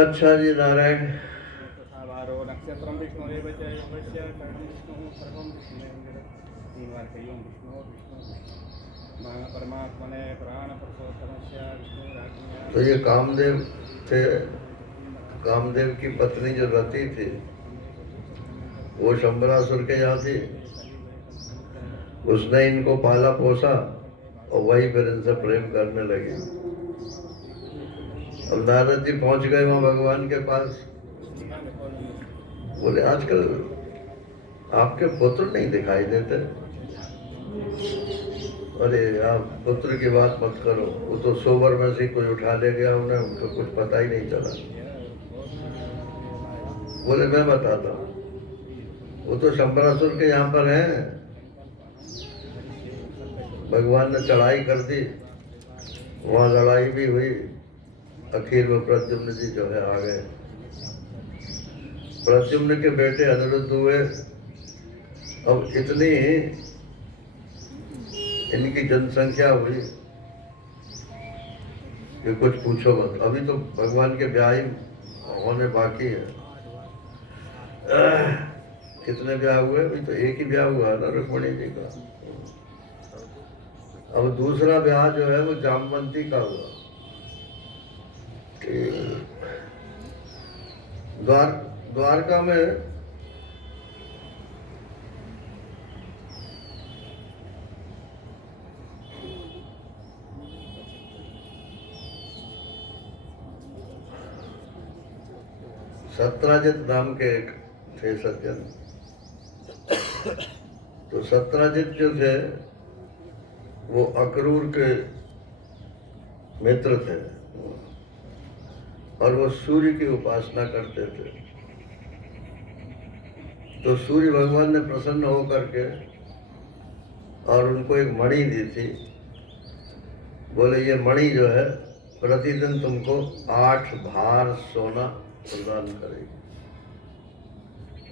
अच्छा जी नारायण। नक्षत्रम विष्णु परमात्मने प्राण तो ये कामदेव थे, कामदेव की पत्नी जो रति थी वो शंबरासुर के यहाँ थी, उसने इनको पाला पोसा और वही फिर इनसे प्रेम करने लगी। अब नारद जी पहुंच गए वहां भगवान के पास, बोले आजकल आपके पुत्र नहीं दिखाई देते। अरे आप पुत्र की बात मत करो, वो तो सोबर में से कोई उठा ले गया, उन्हें उनको कुछ पता ही नहीं चला। बोले मैं बताता हूँ, वो तो शंबरासुर के यहाँ पर हैं। भगवान ने चढ़ाई कर दी, वहाँ लड़ाई भी हुई, आखिर में प्रद्युम्न जी जो है आ गए। प्रद्युम्न के बेटे अनिरुद्ध हुए। अब इतनी इनकी जनसंख्या हुई कि कुछ पूछो मत। अभी तो भगवान के ब्याह ही होने बाकी है। कितने ब्याह हुए? अभी तो एक ही ब्याह हुआ ना रुक्मिणी जी का। अब दूसरा ब्याह जो है वो जामवंती का हुआ। द्वारका में सत्राजित नाम के एक थे सज्जन। तो सत्राजित जो थे वो अक्रूर के मित्र थे और वो सूर्य की उपासना करते थे। तो सूर्य भगवान ने प्रसन्न होकर के और उनको एक मणि दी थी। बोले ये मणि जो है प्रतिदिन तुमको 8 भार सोना प्रदान करेगी।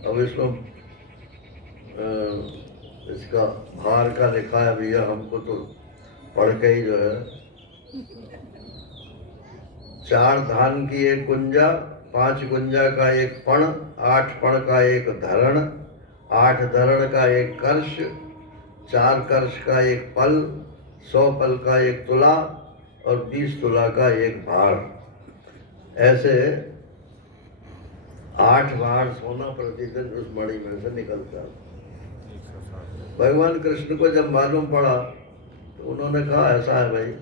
अब इसमें इसका भार का लिखा है भैया, हमको तो पढ़ के ही जो है 4 धान की एक गुंजा, 5 गुंजा का एक पण, 8 पण का एक धरण, 8 धरण का एक कर्ष, 4 कर्ष का एक पल, 100 पल का एक तुला और 20 तुला का एक भार। ऐसे 8 भार सोना प्रतिदिन उस मणि में से निकलता। भगवान कृष्ण को जब मालूम पड़ा तो उन्होंने कहा ऐसा है भाई,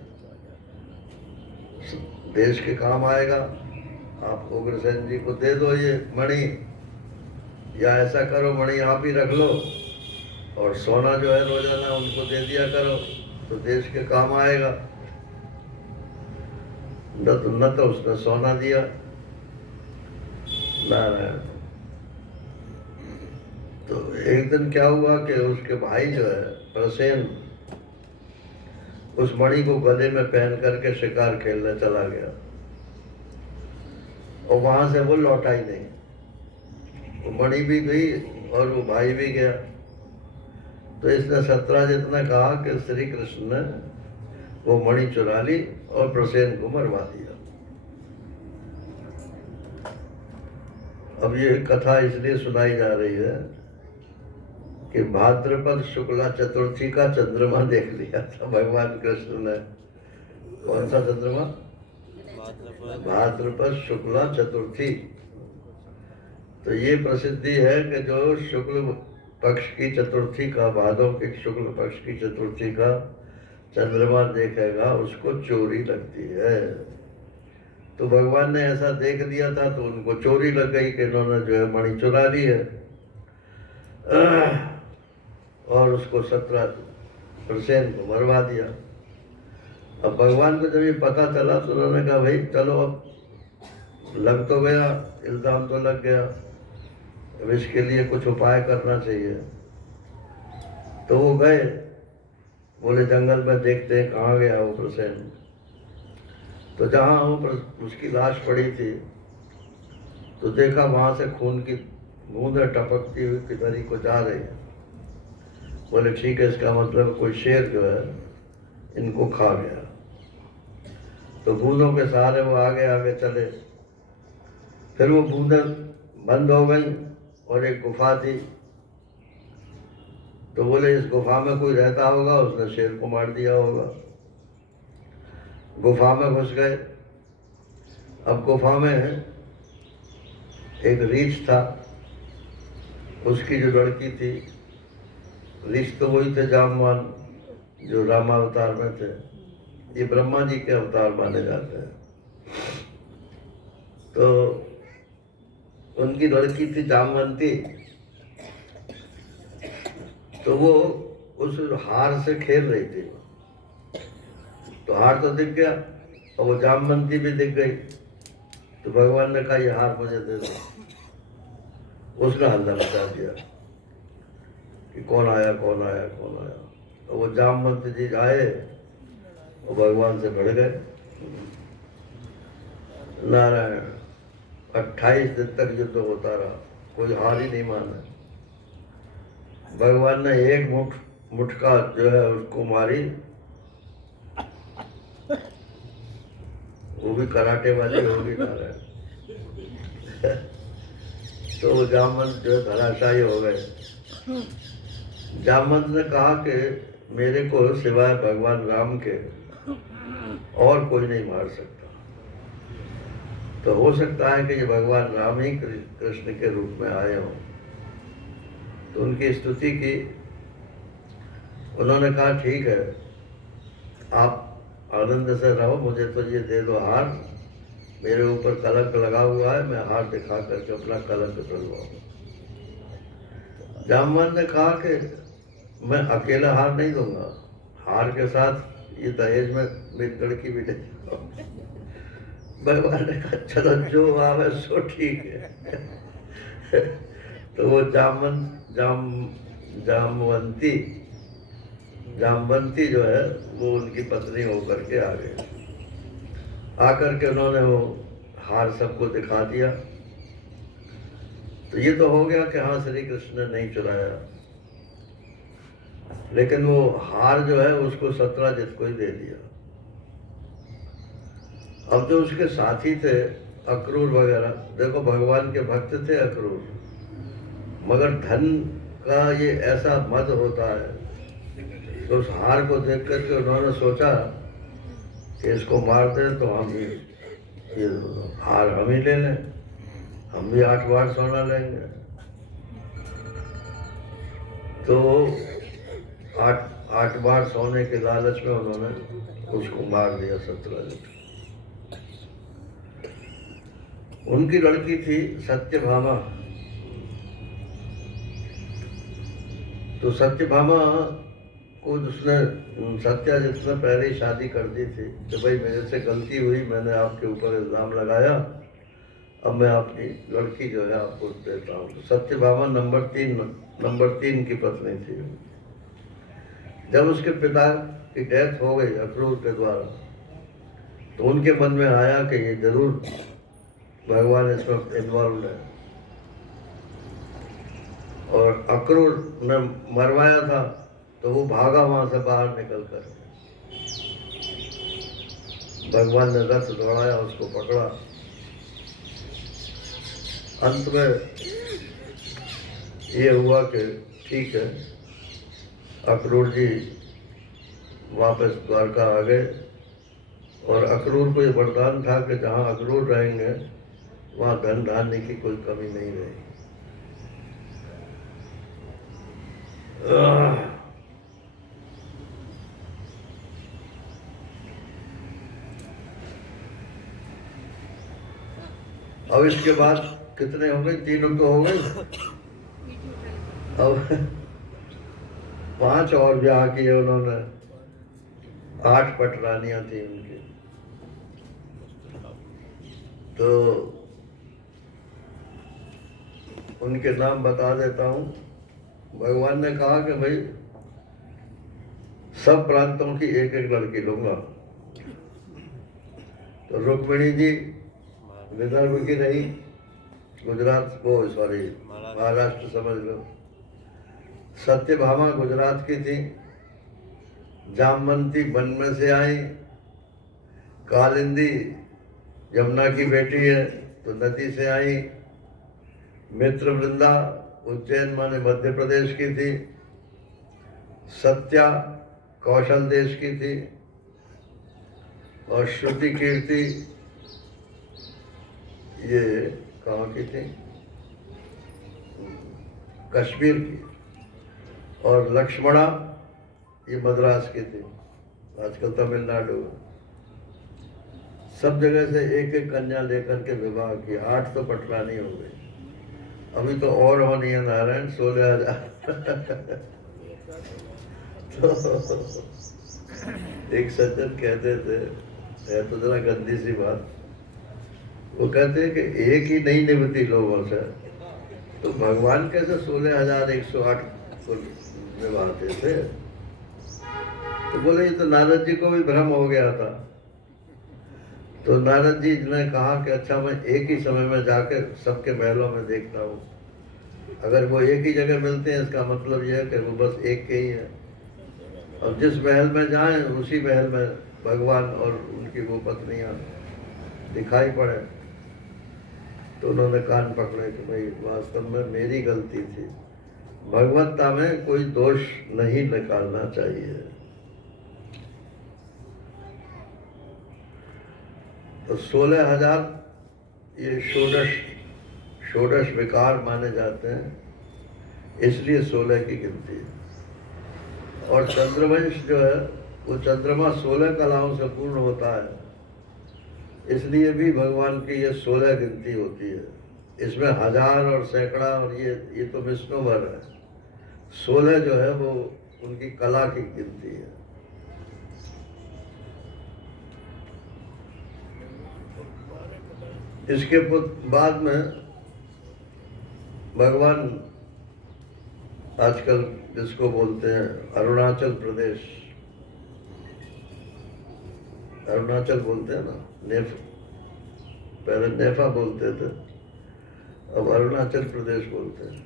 देश के काम आएगा, आप उग्रसेन जी को दे दो ये मणि, या ऐसा करो मणि आप ही रख लो और सोना जो है रोजाना उनको दे दिया करो, तो देश के काम आएगा। न तो उसने सोना दिया, नारायण। तो एक दिन क्या हुआ कि उसके भाई जो है प्रसेन उस मणि को गले में पहन करके शिकार खेलने चला गया और वहां से वो लौटा ही नहीं। वो मणि भी गई और वो भाई भी गया। तो इसने सत्राजित ने कहा कि श्री कृष्ण ने वो मणि चुरा ली और प्रसेन को मरवा दिया। अब ये कथा इसलिए सुनाई जा रही है कि भाद्रपद शुक्ला चतुर्थी का चंद्रमा देख लिया था भगवान कृष्ण ने। कौन सा चंद्रमा? भाद्रपद शुक्ला चतुर्थी। तो ये प्रसिद्धि है कि जो शुक्ल पक्ष की चतुर्थी का, भादव के शुक्ल पक्ष की चतुर्थी का चंद्रमा देखेगा उसको चोरी लगती है। तो भगवान ने ऐसा देख लिया था तो उनको चोरी लग गई कि इन्होंने जो है मणि चुरा ली है और उसको 17% को मरवा दिया। अब भगवान को जब ये पता चला तो उन्होंने कहा भाई चलो अब लग तो गया, इल्जाम तो लग गया, अब इसके लिए कुछ उपाय करना चाहिए। तो वो गए, बोले जंगल में देखते हैं कहाँ गया वो प्रसेन। तो जहाँ उसकी लाश पड़ी थी तो देखा वहां से खून की बूंदें टपकती हुई किधर ही को जा रही है। बोले ठीक है, इसका मतलब कोई शेर जो है इनको खा गया। तो बूंदों के सहारे वो आगे आगे चले। फिर वो बूंदें बंद हो गई और एक गुफा थी। तो बोले इस गुफा में कोई रहता होगा, उसने शेर को मार दिया होगा। गुफा में घुस गए। अब गुफा में एक रीछ था, उसकी जो लड़की थी, ऋषि तो वही थे जामवान जो रामावतार में थे, ये ब्रह्मा जी के अवतार माने जाते हैं। तो उनकी लड़की थी जामवंती, तो वो उस हार से खेल रही थी। तो हार तो दिख गया और वो जामवंती भी दिख गई। तो भगवान ने कहा ये हार मुझे दे दो। उसने हल्ला मचा दिया कि कौन आया कौन आया कौन आया। तो वो जामवंत जी आए और भगवान से भिड़ गए। नारायण 28 दिन तक युद्ध होता रहा, कोई हार ही नहीं माना। भगवान ने एक मुटका जो है उसको मारी, वो भी कराटे वाली होगी नारायण। तो वो जामवंत जो है धराशायी हो गए। जामवंत ने कहा कि मेरे को सिवाय भगवान राम के और कोई नहीं मार सकता। तो हो सकता है कि ये भगवान राम ही कृष्ण के रूप में आए हों। तो उनकी स्तुति की। उन्होंने कहा ठीक है, आप आनंद से रहो, मुझे तो ये दे दो हार, मेरे ऊपर कलंक लगा हुआ है, मैं हार दिखा करके अपना कलंक धुलवाऊंगा। जामवंत ने कहा कि मैं अकेला हार नहीं दूंगा, हार के साथ ये दहेज में मेरी लड़की भी नहीं। भगवान ने कहा चलो जो आवे सो ठीक है। तो वो जामवंती जो है वो उनकी पत्नी होकर के आ गए। आकर के उन्होंने वो हार सबको दिखा दिया। तो ये तो हो गया कि हाँ श्री कृष्ण ने नहीं चुराया, लेकिन वो हार जो है उसको सत्यजित को ही दे दिया। अब जो उसके साथी थे अक्रूर वगैरह, देखो भगवान के भक्त थे अक्रूर, मगर धन का ये ऐसा मद होता है। तो उस हार को देख करके उन्होंने सोचा कि इसको मार दें तो हम ये हार हम ही ले लें, हम भी 8 बार सोना लेंगे। तो 8 बार सोने के लालच में उन्होंने उसको मार दिया सत्यजित। उनकी लड़की थी सत्यभामा। तो सत्यभामा को उसने सत्यजित ने पहले ही शादी कर दी थी कि भाई मेरे से गलती हुई, मैंने आपके ऊपर इल्ज़ाम लगाया, अब मैं अपनी लड़की जो है आपको देता हूँ। तो सत्यभामा नंबर 3 की पत्नी थी। जब उसके पिता की डेथ हो गई अक्रूर के द्वारा, तो उनके मन में आया कि ये जरूर भगवान इसमें इन्वॉल्व है। और अक्रूर ने मरवाया था तो वो भागा वहां से बाहर निकल कर। भगवान ने रथ दौड़ाया, उसको पकड़ा। अंत में ये हुआ कि ठीक है, अक्रूर जी वापस द्वारका आ गए। और अक्रूर को ये वरदान था कि जहाँ अक्रूर रहेंगे वहाँ धन धान्य की कोई कमी नहीं रहेगी। अब इसके बाद कितने हो गए? 3 तो हो गए। अब 5 और ब्याह किए उन्होंने। 8 पटरानियां थी उनकी। तो उनके नाम बता देता हूँ। भगवान ने कहा कि भाई सब प्रांतों की एक लड़की लूंगा। तो रुक्मिणी जी विदर्भ की रही, गुजरात वो सॉरी महाराष्ट्र समझ लो। सत्यभामा गुजरात की थी। जामवंती वन में से आई। कालिंदी यमुना की बेटी है तो नदी से आई। मित्रवृंदा उज्जैन माने मध्य प्रदेश की थी। सत्या कौशल देश की थी। और श्रुति कीर्ति ये कहाँ की थी? कश्मीर की, और लक्ष्मणा ये मद्रास की थी, आजकल तमिलनाडु में। सब जगह से एक एक कन्या लेकर के विवाह किया। 8 तो पटरानी हो गई, अभी तो और होनी है नारायण, 16,000। तो एक सज्जन कहते थे, है तो जरा गंदी सी बात, वो कहते हैं कि एक ही नहीं निभती लोगों से, तो भगवान कैसे 16,108 को निभाते थे? तो बोले ये तो नारद जी को भी भ्रम हो गया था। तो नारद जी ने कहा कि अच्छा मैं एक ही समय में जाकर सबके महलों में देखता हूँ, अगर वो एक ही जगह मिलते हैं इसका मतलब यह है कि वो बस एक के ही है। अब जिस महल में जाएं उसी महल में भगवान और उनकी वो पत्नियां दिखाई पड़े। तो उन्होंने कान पकड़े कि भाई वास्तव में मेरी गलती थी, भगवत्ता में कोई दोष नहीं निकालना चाहिए। तो 16,000 ये षोडश विकार माने जाते हैं, इसलिए 16 की गिनती है। और चंद्रवंश जो है वो चंद्रमा 16 कलाओं से पूर्ण होता है, इसलिए भी भगवान की ये 16 गिनती होती है। इसमें 1000 और सैकड़ा और ये तो विष्णुवर है। 16 जो है वो उनकी कला की गिनती है। इसके बाद में भगवान आजकल जिसको बोलते हैं अरुणाचल प्रदेश, अरुणाचल बोलते हैं ना, पहले नेफा बोलते थे, अब अरुणाचल प्रदेश बोलते हैं।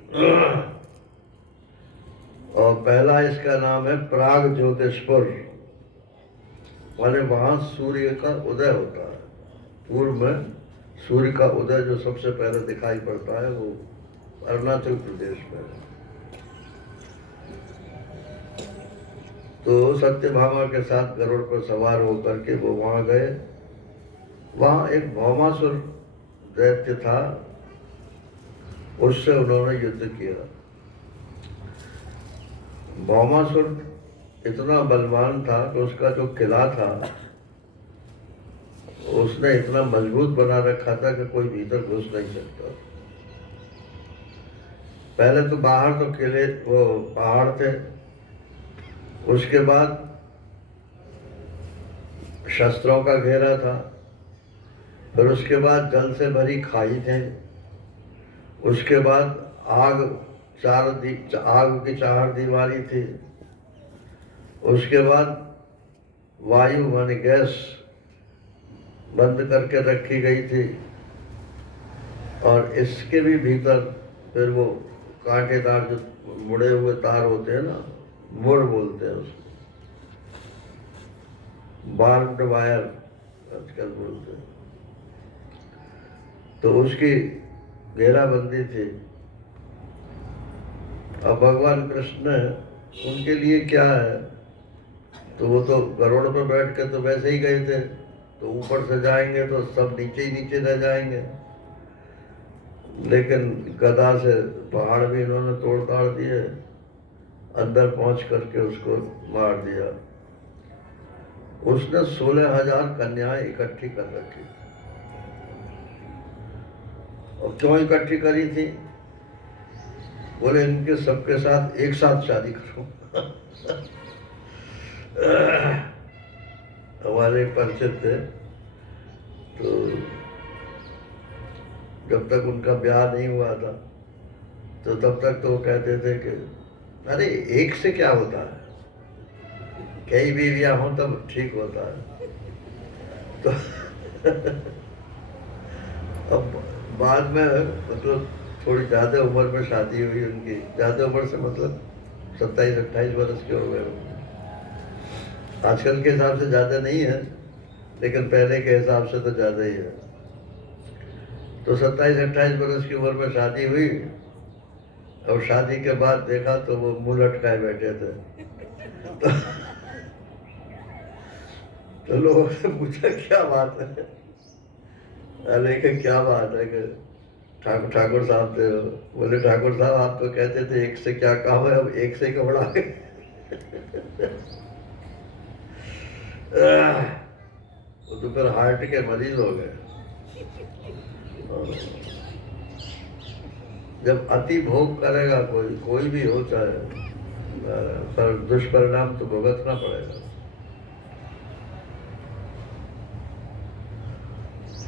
और पहला इसका नाम है प्राग ज्योतिषपुर, माने वहां सूर्य का उदय होता है। पूर्व में सूर्य का उदय जो सबसे पहले दिखाई पड़ता है वो अरुणाचल प्रदेश में है। तो सत्यभामा के साथ गरुड़ पर सवार होकर के वो वहां गए। वहां एक भौमासुर दैत्य था, उससे उन्होंने युद्ध किया। भौमासुर इतना बलवान था कि उसका जो किला था उसने इतना मजबूत बना रखा था कि कोई भीतर घुस नहीं सकता। पहले तो बाहर तो किले वो पहाड़ थे, उसके बाद शस्त्रों का घेरा था, फिर उसके बाद जल से भरी खाई थे, उसके बाद आग की 4 दीवारी थी, उसके बाद वायु माने गैस बंद करके रखी गई थी, और इसके भी भीतर फिर वो कांटेदार जो मुड़े हुए तार होते हैं ना, मुड़ बोलते हैं उसको, बार्ब्ड वायर आजकल बोलते हैं, तो उसकी घेराबंदी थी। अब भगवान कृष्ण उनके लिए क्या है, तो वो तो गरुड़ पर बैठ के तो वैसे ही गए थे, तो ऊपर से जाएंगे तो सब नीचे ही नीचे रह जाएंगे, लेकिन गदा से पहाड़ भी इन्होंने तोड़ ताड़ दिए, अंदर पहुंच करके उसको मार दिया। उसने 16,000 कन्याएं इकट्ठी कर रखी। और क्यों इकट्ठी करी थी? बोले इनके सबके साथ एक साथ शादी करो। हमारे परिचित थे, तो जब तक उनका ब्याह नहीं हुआ था तो तब तक तो वो कहते थे कि अरे एक से क्या होता है, कई बीवियां हों तब ठीक होता है। तो अब बाद में मतलब थोड़ी ज़्यादा उम्र में शादी हुई उनकी, ज़्यादा उम्र से मतलब 27-28 वर्ष के हो गए। आजकल के हिसाब से ज़्यादा नहीं है, लेकिन पहले के हिसाब से तो ज़्यादा ही है। तो 27-28 वर्ष की उम्र में शादी हुई, और शादी के बाद देखा तो वो मुंह लटकाए बैठे थे। तो लोगों ने पूछा क्या बात है? अरे कि क्या बात है कि ठाकुर साहब थे। बोले ठाकुर साहब आप तो कहते थे एक से क्या काम है, अब एक से कपड़ा है। वो तो फिर हार्ट के मरीज हो गए। जब अति भोग करेगा कोई भी हो, चाहे पर दुष्परिणाम तो भुगतना पड़ेगा।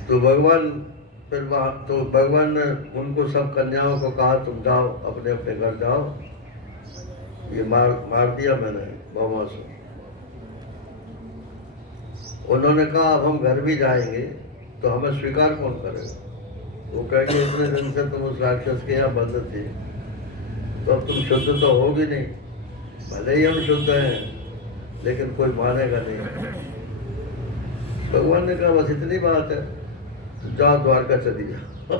तो भगवान फिर वहां तो भगवान ने उनको सब कन्याओं को कहा तुम जाओ अपने अपने घर जाओ, ये मार दिया मैंने भौमासुर। उन्होंने कहा अब हम घर भी जाएंगे तो हमें स्वीकार कौन करेगा। वो कहेंगे इतने दिन से तुम उस राक्षस के यहाँ बंद थी, तो अब तुम शुद्ध तो होगी नहीं, भले ही हम शुद्ध हैं लेकिन कोई मानेगा नहीं। भगवान ने कहा बस इतनी बात है, जाओ द्वारका चली जाओ।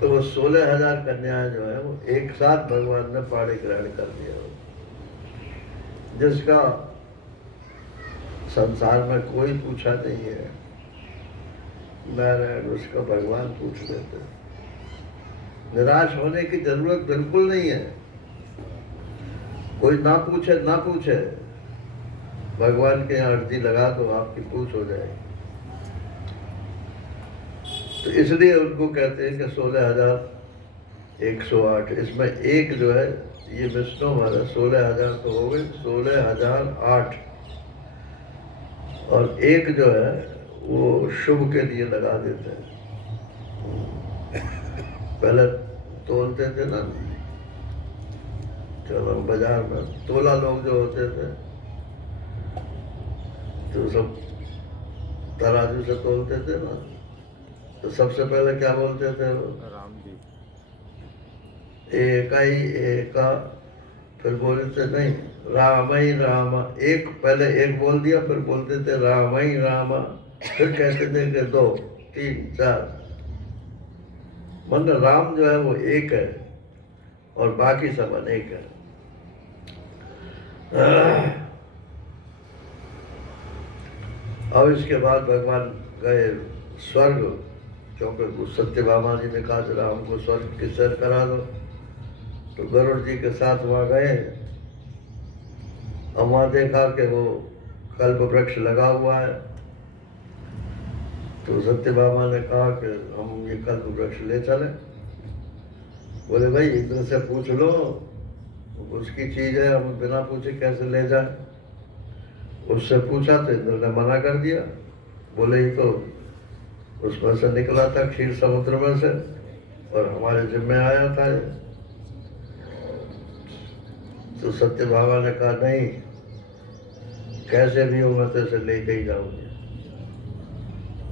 तो वो 16,000 कन्याएं जो है वो एक साथ भगवान ने पाणी ग्रहण कर दिया, जिसका संसार में कोई पूछा नहीं है। नारायण उसका भगवान पूछ लेते। निराश होने की जरूरत बिल्कुल नहीं है। कोई ना पूछे भगवान के यहाँ अर्जी लगा तो आपकी पूछ हो जाएगी। तो इसलिए उनको कहते हैं कि 16,108, इसमें एक जो है ये विष्णु हमारा 16,000 तो हो गए, 16,008 और एक जो है वो शुभ के लिए लगा देते हैं। पहले तोलते थे ना, चलो बाजार में तोला लोग जो होते थे तो सब तराजू से तोलते थे ना, तो सबसे पहले क्या बोलते थे वो, राम जी एका, फिर बोलते नहीं राम ही राम, एक पहले एक बोल दिया फिर बोलते थे राम ही राम, फिर कहते थे कि 2 3 4, मतलब राम जो है वो एक है और बाकी सब अनेक है। अब इसके बाद भगवान गए स्वर्ग, क्योंकि सत्यभामा जी ने कहा जरा हमको स्वर्ग की सैर करा दो, तो गरुड़ जी के साथ वहाँ गए। अब वहाँ देखा कि वो कल्प वृक्ष लगा हुआ है, तो सत्यभामा ने कहा कि हम ये कल्प वृक्ष ले चले। बोले भाई इंद्र से पूछ लो, उसकी चीज है, हम बिना पूछे कैसे ले जाए। उससे पूछा तो इंद्र ने मना कर दिया, बोले ये तो उसमें से निकला था क्षीर समुद्र में से और हमारे जिम्मे आया था। तो सत्यभामा ने कहा नहीं, कैसे भी हो मैं तो इसे लेके ही जाऊंगी।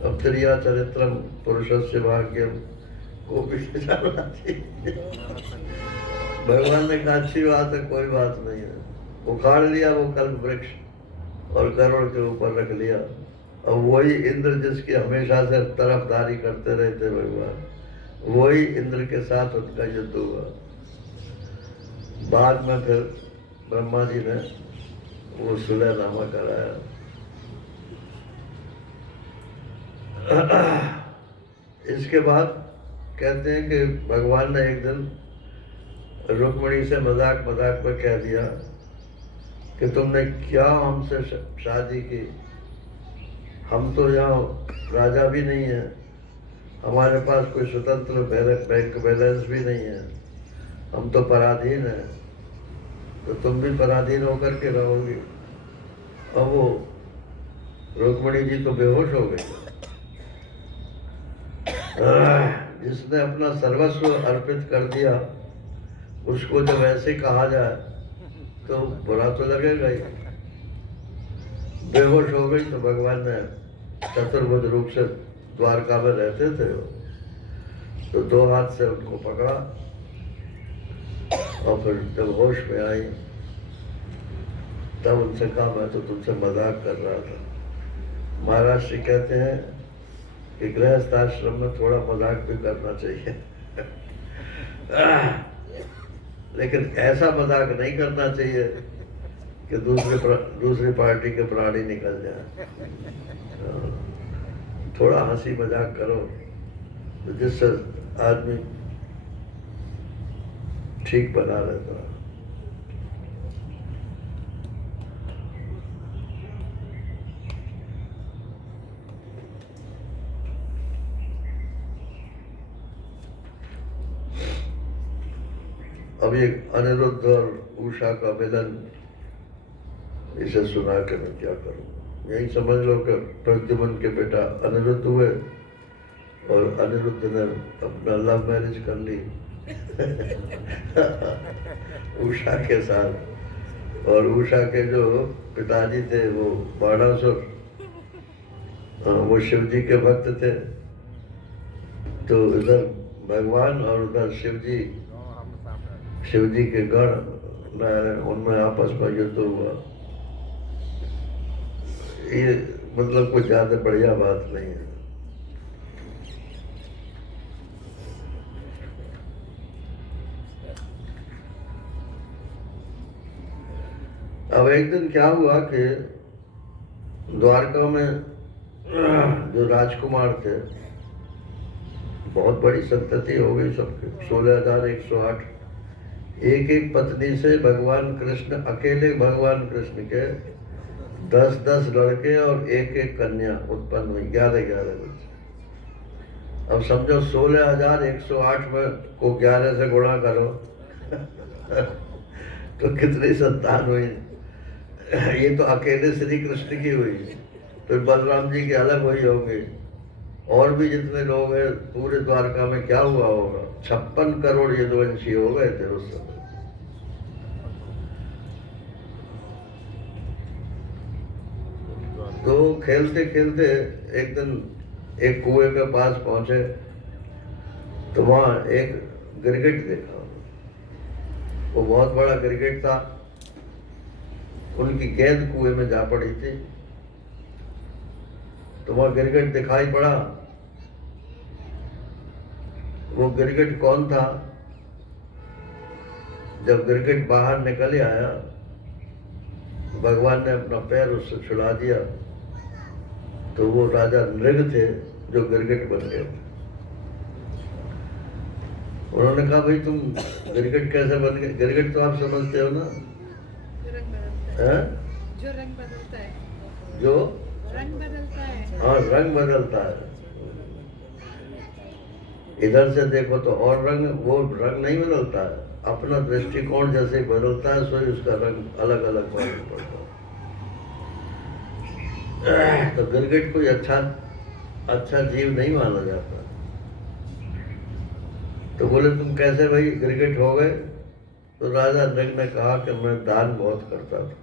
अब त्रिया चरित्रम पुरुषस्य भाग्यम को भी जाना चाहिए। भगवान ने कहा अच्छी बात है, कोई बात नहीं है। उखाड़ लिया वो कल्प वृक्ष और गरुड़ के ऊपर रख लिया। अब वही इंद्र जिसकी हमेशा से तरफदारी करते रहते भगवान, वही इंद्र के साथ उनका युद्ध हुआ। बाद में फिर ब्रह्मा जी ने वो सुलहनामा कराया। इसके बाद कहते हैं कि भगवान ने एक दिन रुक्मिणी से मजाक में कह दिया कि तुमने क्या हमसे शादी की, हम तो यहाँ राजा भी नहीं है, हमारे पास कोई स्वतंत्र बैंक बैलेंस भी नहीं है, हम तो पराधीन हैं, तो तुम भी पराधीन होकर के रहोगी। अब वो रुक्मिणी जी तो बेहोश हो गई। जिसने अपना सर्वस्व अर्पित कर दिया उसको जब ऐसे कहा जाए तो बुरा तो लगेगा ही। बेहोश हो गई तो भगवान ने चतुर्भुज रूप से द्वारका में रहते थे तो 2 हाथ से उनको पकड़ा और फिर जब होश में आई तब उनसे कहा मैं तो तुमसे मजाक कर रहा था। महाराज श्री कहते हैं कि गृहस्थ आश्रम में थोड़ा मजाक भी करना चाहिए। लेकिन ऐसा मजाक नहीं करना चाहिए कि दूसरी पार्टी के प्राणी निकल जाए। थोड़ा हंसी मजाक करो जिससे आदमी ठीक बना रहता है। अब ये अनिरुद्ध और उषा का मिलन, इसे सुना के मैं क्या करूं? यही समझ लो कि प्रद्युम्न के बेटा अनिरुद्ध हुए और अनिरुद्ध ने अपना लव मैरिज कर ली उषा के साथ। और उषा के जो पिताजी थे वो बाणासुर, वो शिव जी के भक्त थे। तो इधर भगवान और उधर शिव जी के गण नारायण, उनमें आपस में युद्ध हुआ। ये मतलब कोई ज्यादा बढ़िया बात नहीं है। अब एक दिन क्या हुआ कि द्वारका में जो राजकुमार थे, बहुत बड़ी संतति हो गई सबके, 16,108। एक एक पत्नी से भगवान कृष्ण, अकेले भगवान कृष्ण के 10-10 लड़के और एक एक कन्या उत्पन्न हुई, 11-11 बच्चे। अब समझो 16,108 में को 11 से गुणा करो तो कितनी संतान हुई। ये तो अकेले श्री कृष्ण की हुई, फिर बलराम जी की अलग हुई होंगी, और भी जितने लोग हैं पूरे द्वारका में क्या हुआ होगा। 56 करोड़ यदुवंशी हो गए थे उस समय। तो खेलते खेलते एक दिन एक कुएं के पास पहुंचे तो वहां एक गिरगिट देखा। वो बहुत बड़ा गिरगिट था। उनकी गेंद कुएं में जा पड़ी थी। तो वहां गिरगिट दिखाई पड़ा। वो गिरगिट कौन था? जब गिरगिट बाहर निकल आया, भगवान ने अपना पैर उससे छुड़ा दिया, तो वो राजा नृग थे जो गिरगिट बन गए। उन्होंने कहा, भाई तुम गिरगिट कैसे बन गए? गिरगिट तो आप समझते हो ना, जो रंग बदलता है, जो रंग बदलता है। हाँ, रंग बदलता है। इधर से देखो तो और रंग, वो रंग नहीं बदलता है। अपना दृष्टिकोण जैसे बदलता है, सोई उसका रंग अलग अलग मालूम पड़ता है। तो गिरगिट कोई अच्छा जीव नहीं माना जाता। तो बोले, तुम कैसे भाई गिरगिट हो गए? तो राजा नृग ने कहा कि मैं दान बहुत करता था।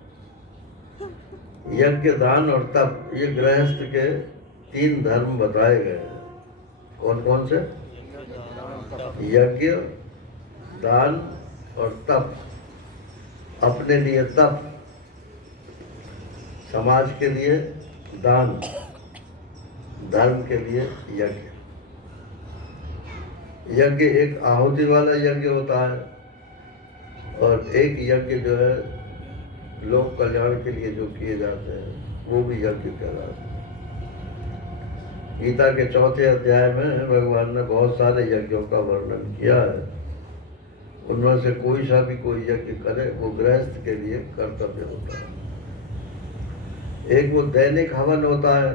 यज्ञ, दान और तप, ये गृहस्थ के 3 धर्म बताए गए हैं। कौन कौन से? यज्ञ, दान और तप। अपने लिए तप, समाज के लिए दान, धर्म के लिए यज्ञ। यज्ञ एक आहुति वाला यज्ञ होता है, और एक यज्ञ जो है लोक कल्याण के लिए जो किए जाते हैं वो भी यज्ञ कहलाते हैं। गीता के 4थे अध्याय में भगवान ने बहुत सारे यज्ञों का वर्णन किया है। उनमें से कोई यज्ञ करे वो गृहस्थ के लिए कर्तव्य होता है। एक वो दैनिक हवन होता है,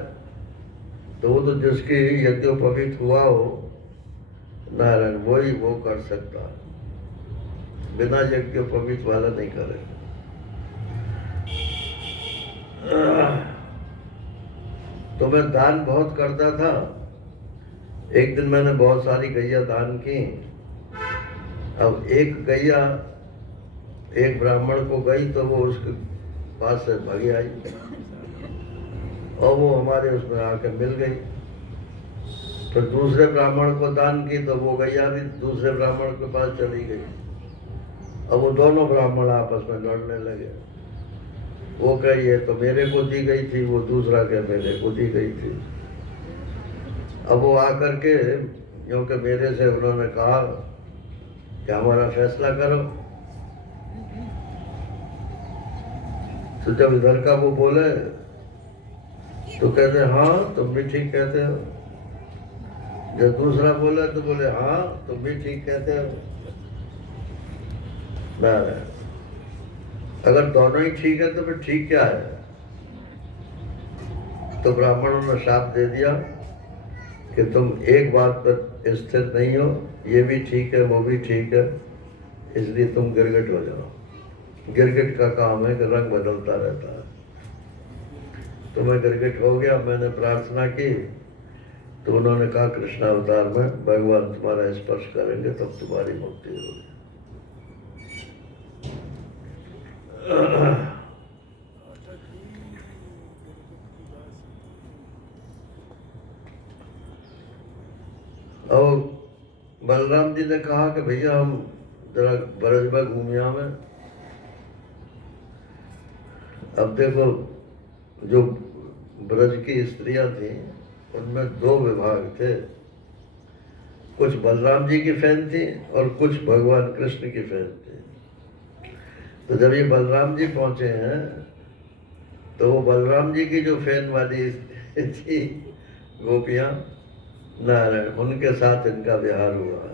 तो वो तो जिसकी यज्ञोपवीत हुआ हो नारायण, वही वो कर सकता है। बिना यज्ञोपवीत वाला नहीं करेगा। तो मैं दान बहुत करता था। एक दिन मैंने बहुत सारी गैया दान की। अब एक गैया एक ब्राह्मण को गई तो वो उसके पास से भागी आई, और वो हमारे उसमें आकर मिल गई। फिर दूसरे ब्राह्मण को दान की तो वो गैया भी दूसरे ब्राह्मण के पास चली गई। अब वो दोनों ब्राह्मण आपस में लड़ने लगे। वो कहे ये तो मेरे को दी गई थी, वो दूसरा कहे मेरे को दी गई थी। अब वो आकर के, क्योंकि मेरे से उन्होंने कहा कि हमारा फैसला करो, तो जब इधर का वो बोले तो कहते हाँ तुम भी ठीक कहते हो। जब दूसरा बोला तो बोले हाँ तुम भी ठीक कहते हो। ना अगर दोनों ही ठीक है तो फिर ठीक क्या है? तो ब्राह्मणों ने शाप दे दिया कि तुम एक बात पर स्थिर नहीं हो, ये भी ठीक है वो भी ठीक है, इसलिए तुम गिरगिट हो जाओ। गिरगिट का काम है कि रंग बदलता रहता है। तो मैं गिरगिट हो गया। मैंने प्रार्थना की तो उन्होंने कहा कृष्ण अवतार में भगवान तुम्हारा स्पर्श करेंगे तब तुम्हारी मुक्ति होगी। और बलराम जी ने कहा कि भैया हम जरा ब्रज में घूमिया में। अब देखो जो ब्रज की स्त्रियां थी उनमें दो विभाग थे, कुछ बलराम जी की फैन थी और कुछ भगवान कृष्ण की फैन थी। तो जब ये बलराम जी पहुंचे हैं तो वो बलराम जी की जो फैन वाली थी गोपियां, नारायण, उनके साथ इनका विहार हुआ।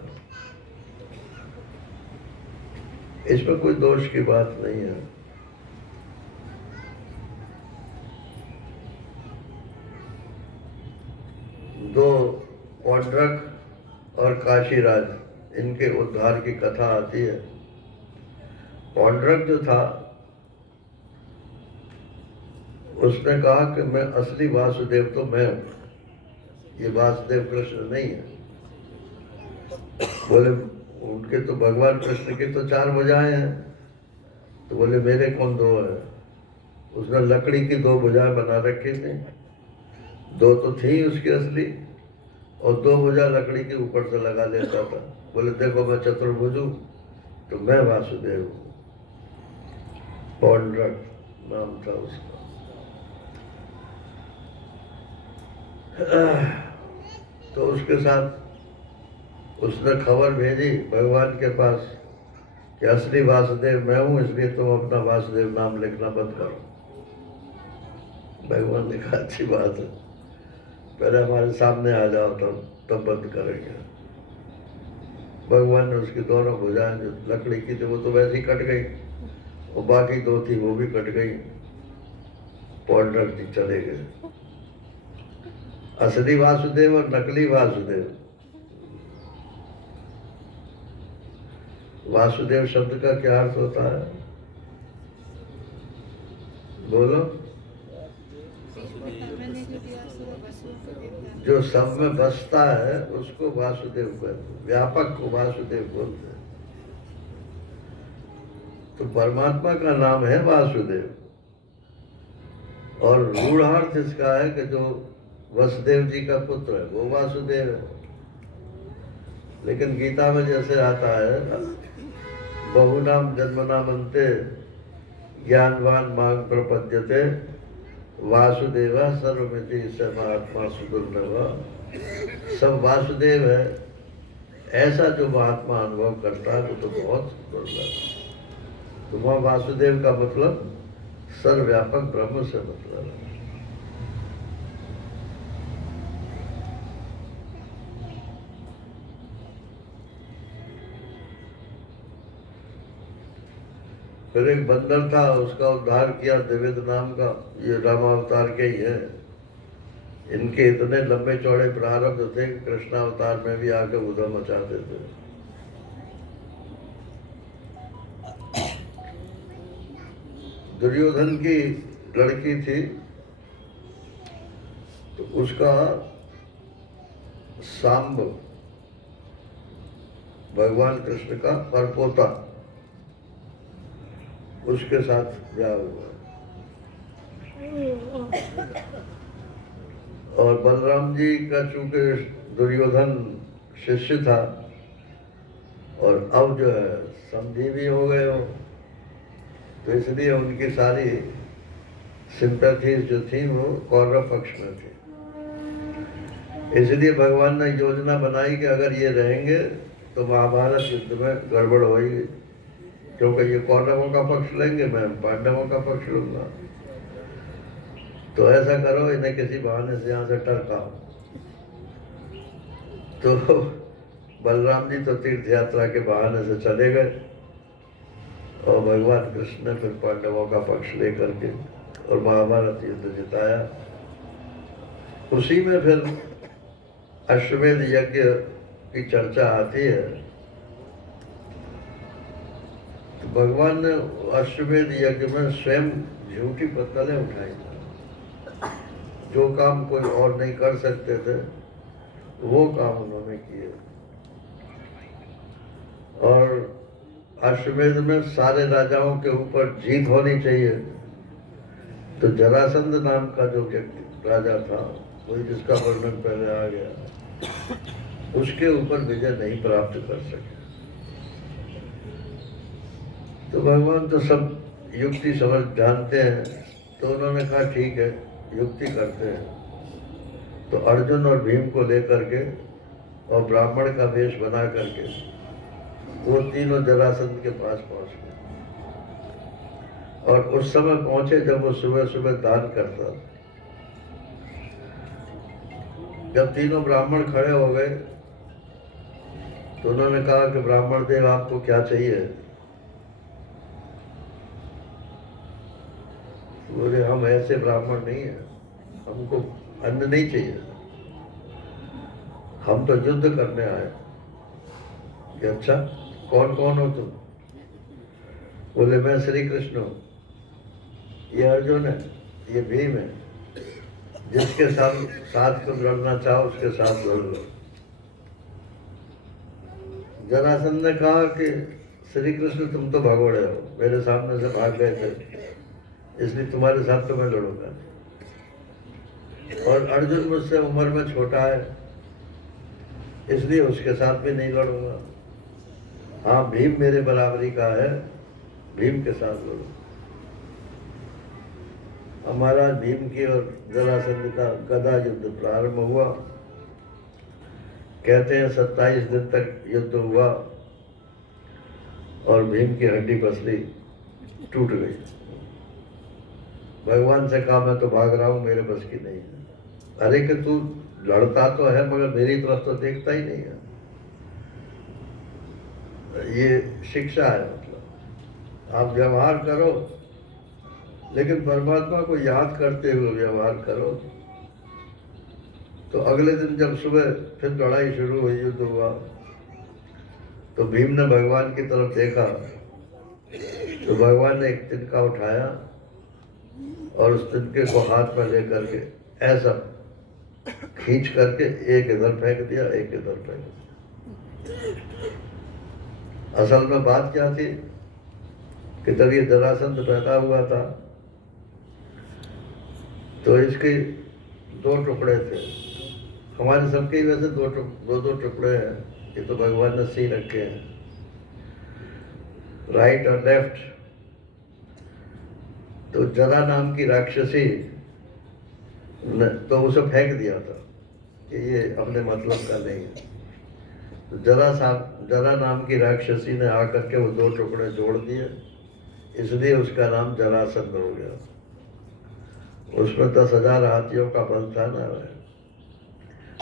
इसमें कोई दोष की बात नहीं है। दो पौंड्रक और काशीराज, इनके उद्धार की कथा आती है। पौंड्रक जो था उसने कहा कि मैं असली वासुदेव तो मैं हूं, ये वासुदेव कृष्ण नहीं है। बोले उनके तो भगवान कृष्ण की तो 4 भुजाएं हैं। तो बोले मेरे कौन 2 है? उसने लकड़ी की 2 भुजाएं बना रखी थी, 2 तो थी उसकी असली और 2 भुजा लकड़ी के ऊपर से लगा देता था। बोले देखो मैं चतुर्भुज हूं, तो मैं वासुदेव हूं। पौंड्रक नाम था उसका। तो उसके साथ उसने खबर भेजी भगवान के पास कि असली वासुदेव मैं हूं, इसलिए तुम अपना वासुदेव नाम लिखना बंद करो। भगवान ने कहा अच्छी बात है, पहले हमारे सामने आ जाओ तब बंद करेंगे। भगवान ने उसकी दोनों भुजाएं जो लकड़ी की थी वो तो वैसे ही कट गई और बाकी 2 थी वो भी कट गई। पौंड्रक जी चले गए। असली वासुदेव और नकली वासुदेव। वासुदेव शब्द का क्या अर्थ होता है? बोलो। जो सब में बसता है उसको वासुदेव कहते हैं, व्यापक को वासुदेव बोलते हैं। तो परमात्मा का नाम है वासुदेव और रूढ़ार्थ इसका है कि जो वसुदेव जी का पुत्र है वो वासुदेव है। लेकिन गीता में जैसे आता है बहुनाम जन्मनाम अन्ते ज्ञानवान मांग प्रपद्यते वासुदेव सर्वमिति स महात्मा सुदुर्लभ। सब वासुदेव है, ऐसा जो महात्मा अनुभव करता है वो तो बहुत दुर्लभ है। तो वहाँ वासुदेव का मतलब सर्वव्यापक ब्रह्म से मतलब है। फिर एक बंदर था, उसका उद्धार किया द्विविध नाम का, ये रामावतार के ही है। इनके इतने लंबे चौड़े प्रारब्ध थे कि कृष्णावतार में भी आके उधम मचाते थे। दुर्योधन की लड़की थी तो उसका सांब भगवान कृष्ण का परपोता, उसके साथ ब्याह हुआ। और बलराम जी का चूंकि दुर्योधन शिष्य था और अब जो है समझी भी हो गए हो, तो इसलिए उनकी सारी सिंपैथीज जो थी वो कौरव पक्ष में थी। इसलिए भगवान ने योजना बनाई कि अगर ये रहेंगे तो महाभारत युद्ध में गड़बड़ होगी, क्योंकि ये कौरवों का पक्ष लेंगे, मैं पांडवों का पक्ष लूंगा। तो ऐसा करो, इन्हें किसी बहाने से यहाँ से टरकाओ। तो बलराम जी तो तीर्थ यात्रा के बहाने से चले गए और भगवान कृष्ण ने फिर पांडवों का पक्ष लेकर के और महाभारत युद्ध जिताया। उसी में फिर अश्वमेध यज्ञ की चर्चा आती है। तो भगवान ने अश्वमेध यज्ञ में स्वयं झूठी पत्तलें उठाई। जो काम कोई और नहीं कर सकते थे वो काम उन्होंने किए। और अश्वमेध में सारे राजाओं के ऊपर जीत होनी चाहिए। तो जरासंध नाम का जो व्यक्ति राजा था, वही जिसका वर्णन पहले आ गया, उसके ऊपर विजय नहीं प्राप्त कर सके। तो भगवान तो सब युक्ति समझ जानते हैं, तो उन्होंने कहा ठीक है, युक्ति करते हैं। तो अर्जुन और भीम को लेकर के और ब्राह्मण का वेश बना करके वो तीनों जरासंध के पास पहुंच गए। और उस समय पहुंचे जब वो सुबह सुबह दान करता। जब तीनों ब्राह्मण खड़े हो गए तो उन्होंने कहा कि ब्राह्मण देव आपको क्या चाहिए? बोले हम ऐसे ब्राह्मण नहीं है, हमको अन्न नहीं चाहिए, हम तो युद्ध करने आए। कि अच्छा, कौन कौन हो तुम? बोले मैं श्री कृष्ण हूँ, ये अर्जुन है, ये भीम है, जिसके साथ तुम लड़ना चाहो उसके साथ लड़ लो। जरासंध ने कहा कि श्री कृष्ण तुम तो भगोड़े हो, मेरे सामने से भाग गए थे, इसलिए तुम्हारे साथ तो मैं लड़ूंगा। और अर्जुन मुझसे उम्र में छोटा है, इसलिए उसके साथ भी नहीं लड़ूंगा। हाँ, भीम मेरे बराबरी का है, भीम के साथ लड़ूंगा। हमारा भीम की और जरासंध का गदा युद्ध प्रारंभ हुआ। कहते हैं 27 दिन तक युद्ध हुआ और भीम की हड्डी पसली टूट गई। भगवान से कहा मैं तो भाग रहा हूं, मेरे बस की नहीं है। अरे कि तू लड़ता तो है मगर मेरी तरफ तो देखता ही नहीं है। ये शिक्षा है। मतलब आप व्यवहार करो, लेकिन परमात्मा को याद करते हुए व्यवहार करो। तो अगले दिन जब सुबह फिर लड़ाई शुरू हुई, युद्ध हुआ, तो भीम ने भगवान की तरफ देखा तो भगवान ने एक तिनका उठाया और उस तिनके को हाथ में लेकर के ऐसा खींच करके एक इधर फेंक दिया, एक इधर फेंक दिया। असल में बात क्या थी कि जब ये जरासंध पैदा हुआ था तो इसके 2 टुकड़े थे। हमारे सबके वैसे दो टुकड़े हैं, ये तो भगवान ने सी रखे हैं, राइट और लेफ्ट। तो जरा नाम की राक्षसी ने तो उसे फेंक दिया था कि ये अपने मतलब का नहीं है। तो जरा नाम की राक्षसी ने आकर के वो 2 टुकड़े जोड़ दिए, इसलिए उसका नाम जरासंध हो गया। उसमें 10,000 हाथियों का बल था ना।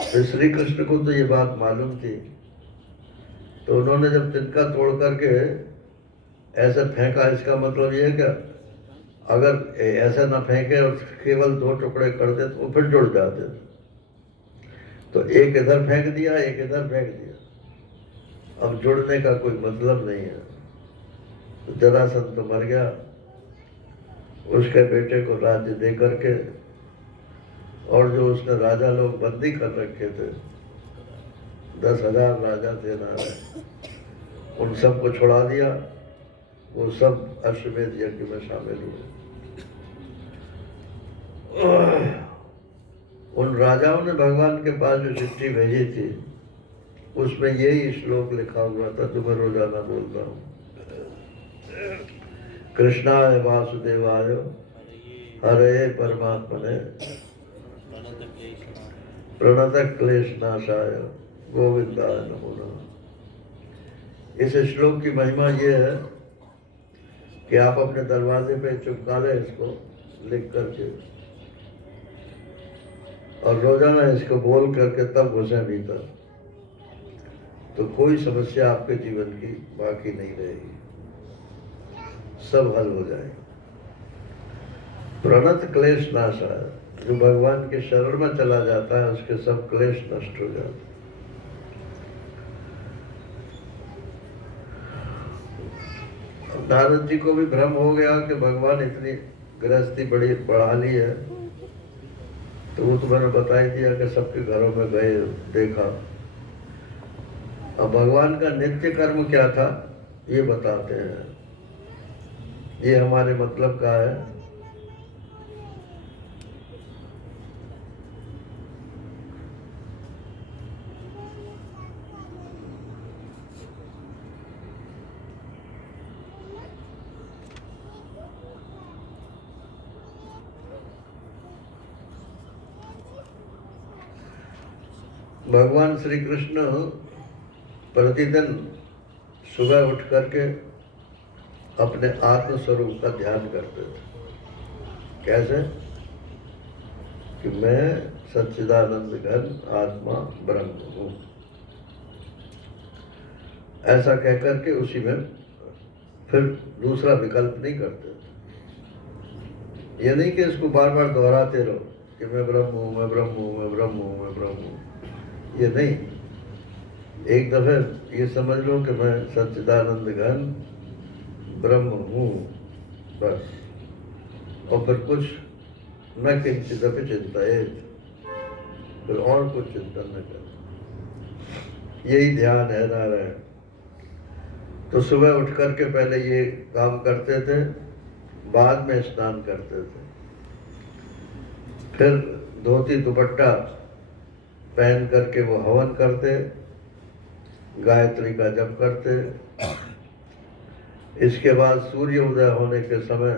तो श्री कृष्ण को तो ये बात मालूम थी, तो उन्होंने जब तिनका तोड़ करके ऐसे फेंका, इसका मतलब ये है क्या, अगर ऐसा ना फेंके और केवल 2 टुकड़े कर दे तो फिर जुड़ जाते। तो एक इधर फेंक दिया, एक इधर फेंक दिया, अब जुड़ने का कोई मतलब नहीं है। तो जरासंध तो मर गया। उसके बेटे को राज्य दे करके और जो उसने राजा लोग बंदी कर रखे थे, 10,000 राजा थे नारायण, उन सबको छुड़ा दिया। वो सब अश्वमेध यज्ञ में शामिल हुए। उन राजाओं ने भगवान के पास जो चिट्ठी भेजी थी उसमें यही श्लोक लिखा हुआ था जो मैं रोजाना बोलता हूँ। कृष्णाय वासुदेवाय हरे परमात्मने प्रणत क्लेशनाशाय गोविंदाय नमो नमः। इस श्लोक की महिमा ये है कि आप अपने दरवाजे पे चिपका लें इसको लिख करके और रोजाना इसको बोल करके तब घुसे भीतर। तो कोई समस्या आपके जीवन की बाकी नहीं रहेगी, सब हल हो जाएगी। प्रणत क्लेश नाशा, जो भगवान के शरण में चला जाता है उसके सब क्लेश नष्ट हो जाते हैं। नारद जी को भी भ्रम हो गया कि भगवान इतनी गृहस्थी बड़ी बढ़ा ली है, तो वो तो मैंने बता ही दिया कि सबके घरों में गए, देखा। अब भगवान का नित्य कर्म क्या था ये बताते हैं, ये हमारे मतलब का है। भगवान श्री कृष्ण प्रतिदिन सुबह उठ करके अपने आत्म स्वरूप का ध्यान करते थे। कैसे? कि मैं सच्चिदानंद घन आत्मा ब्रह्म हूँ, ऐसा कह करके उसी में फिर दूसरा विकल्प नहीं करते थे। ये नहीं कि इसको बार बार दोहराते रहो कि मैं ब्रह्म हूँ, मैं ब्रह्म हूँ, मैं ब्रह्म हूँ, मैं ब्रह्म हूँ, ये नहीं। एक दफे ये समझ लो कि मैं सच्चिदानंद घन ब्रह्म हूँ, बस। और फिर कुछ न किंचित अपि चिंतयेत्, फिर और कुछ चिंतन न कर। यही ध्यान है नारायण। तो सुबह उठ करके पहले ये काम करते थे, बाद में स्नान करते थे, फिर धोती दुपट्टा पहन करके वो हवन करते, गायत्री का जप करते। इसके बाद सूर्य उदय होने के समय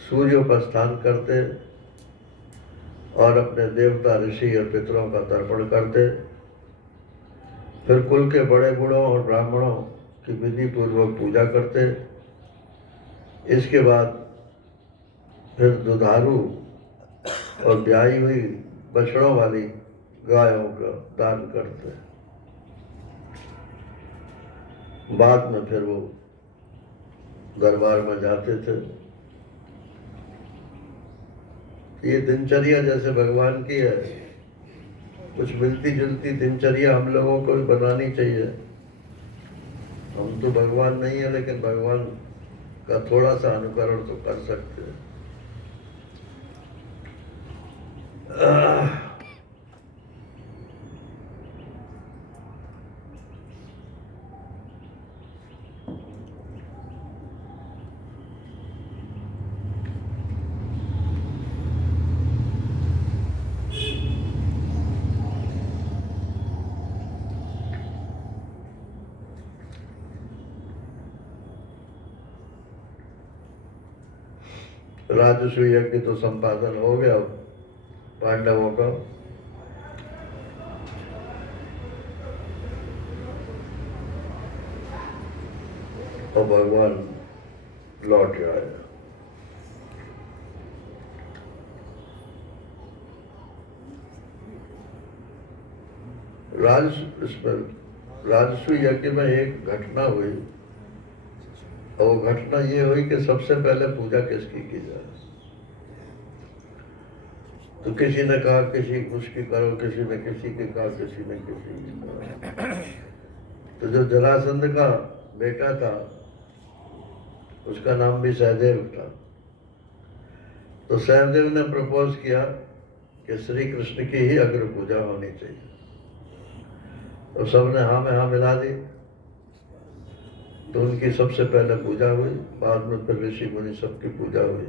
सूर्योपास्थान करते और अपने देवता ऋषि और पितरों का तर्पण करते। फिर कुल के बड़े बूढ़ों और ब्राह्मणों की विधि पूर्वक पूजा करते। इसके बाद फिर दुधारू और ब्याही हुई बछड़ों वाली गायों का दान करते। बाद में फिर वो दरबार में जाते थे। ये दिनचर्या जैसे भगवान की है, कुछ मिलती जुलती दिनचर्या हम लोगों को भी बनानी चाहिए। हम तो भगवान नहीं है, लेकिन भगवान का थोड़ा सा अनुकरण तो कर सकते हैं। राजस्व यज्ञ तो संपादन हो गया पांडवों का। और भगवान लौट आए। राजस्व यज्ञ में एक घटना हुई, और वो घटना ये हुई कि सबसे पहले पूजा किसकी की जाए। तो किसी ने कहा किसी उसकी करो, किसी ने किसी की कहा, किसी ने किसी की कहा। तो जो जरासंध का बेटा था उसका नाम भी सहदेव था। तो सहदेव ने प्रपोज किया कि श्री कृष्ण की ही अग्र पूजा होनी चाहिए। तो सबने हाँ में हाँ मिला दी। तो उनकी सबसे पहले पूजा हुई, बाद में फिर ऋषि मुनि सबकी पूजा हुई।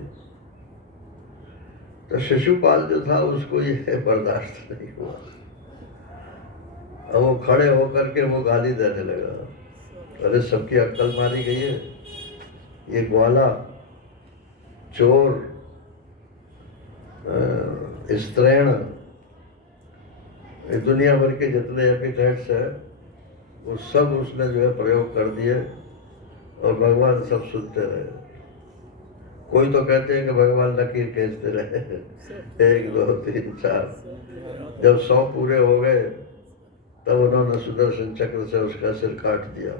तो शिशुपाल जो था उसको ये बर्दाश्त नहीं हुआ। अब वो खड़े होकर के वो गाली देने लगा, अरे सबकी अक्ल मारी गई है, ये ग्वाला, चोर, स्त्रैण, दुनिया भर के जितने एपिथेट्स है वो सब उसने जो है प्रयोग कर दिए, और भगवान सब सुनते रहे। कोई तो कहते हैं कि भगवान लकीर खींचते रहे 1 2 3 4। जब 100 पूरे हो गए तब उन्होंने सुदर्शन चक्र से उसका सिर काट दिया।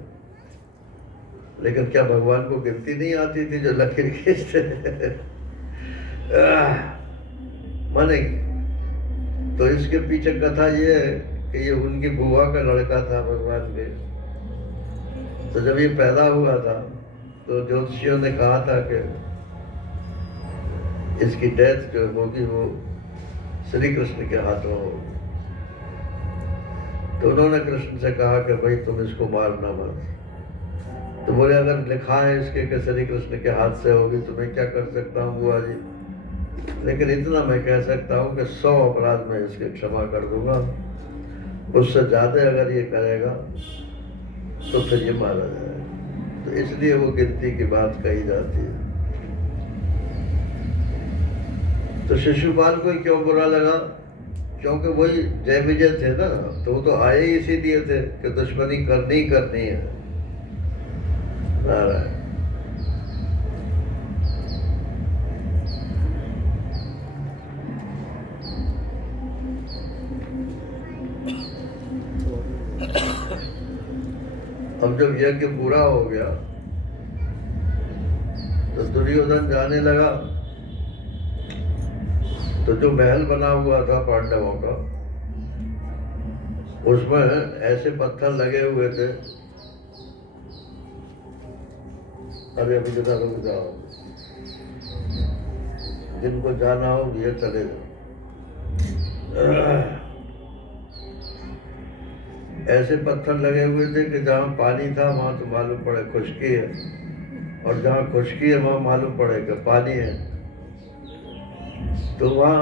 लेकिन क्या भगवान को गिनती नहीं आती थी जो लकीर खींचते? माने तो इसके पीछे कथा ये है कि ये उनकी बुआ का लड़का था भगवान के। तो जब ये पैदा हुआ था तो ज्योतिषियों ने कहा था कि इसकी डेथ जो होगी वो श्री कृष्ण के हाथों होगी। तो उन्होंने कृष्ण से कहा कि भाई तुम इसको मारना मत। तो बोले अगर लिखा है इसके कि श्री कृष्ण के हाथ से होगी तो मैं क्या कर सकता हूँ बुआ जी, लेकिन इतना मैं कह सकता हूँ कि 100 अपराध में इसके क्षमा कर दूंगा, उससे ज्यादा अगर ये करेगा तो फिर ये मारा जाएगा। तो इसलिए वो गिनती की बात कही जाती है। तो शिशुपाल को ही क्यों बुरा लगा? क्योंकि वही जय विजय थे ना, तो वो तो आए ही इसीलिए थे कि दुश्मनी करनी ही करनी है। नारायण। अब जब यज्ञ पूरा हो गया तो दुर्योधन जाने लगा। तो जो महल बना हुआ था पांडवों का, उसमें ऐसे पत्थर लगे हुए थे। अरे अभी जरा रुक जाओ, जिनको जाना हो ये चले जाओ। ऐसे पत्थर लगे हुए थे कि जहाँ पानी था वहां तो मालूम पड़े खुशकी है, और जहाँ खुशकी है वहां मालूम पड़े कि पानी है। तो वहाँ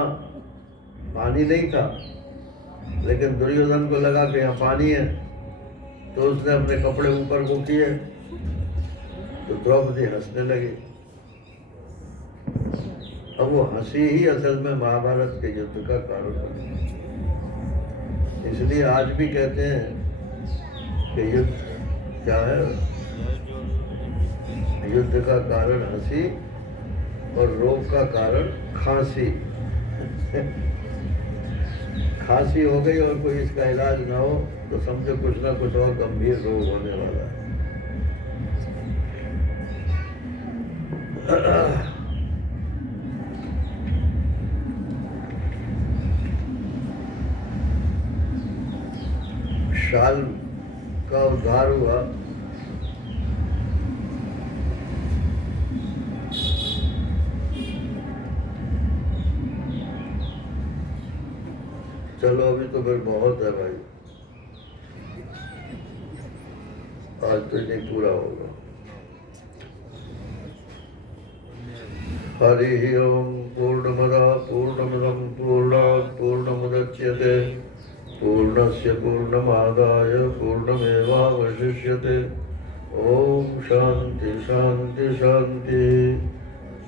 पानी नहीं था, लेकिन दुर्योधन को लगा कि यहाँ पानी है, तो उसने अपने कपड़े ऊपर को किए। तो द्रौपदी हंसने लगी। अब वो हंसी ही असल में महाभारत के युद्ध का कारण बनी। इसलिए आज भी कहते हैं कि युद्ध क्या है? युद्ध का कारण हंसी और रोग का कारण खांसी। खांसी हो गई और कोई इसका इलाज ना हो तो समझो कुछ ना कुछ और गंभीर रोग होने वाला है। शाल का उद्धार हुआ। चलो अभी तो फिर बहुत है भाई, आज तो नहीं पूरा होगा। हरि ओम पूर्णमदः पूर्णमिदं पूर्णात् पूर्णमुदच्यते पूर्णस्य पूर्णमादाय पूर्णमेवावशिष्यते। ओम शांति शांति शांति।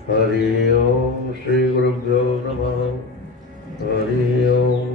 हरि ओम श्री गुरुभ्यो नमः। हरि ओम।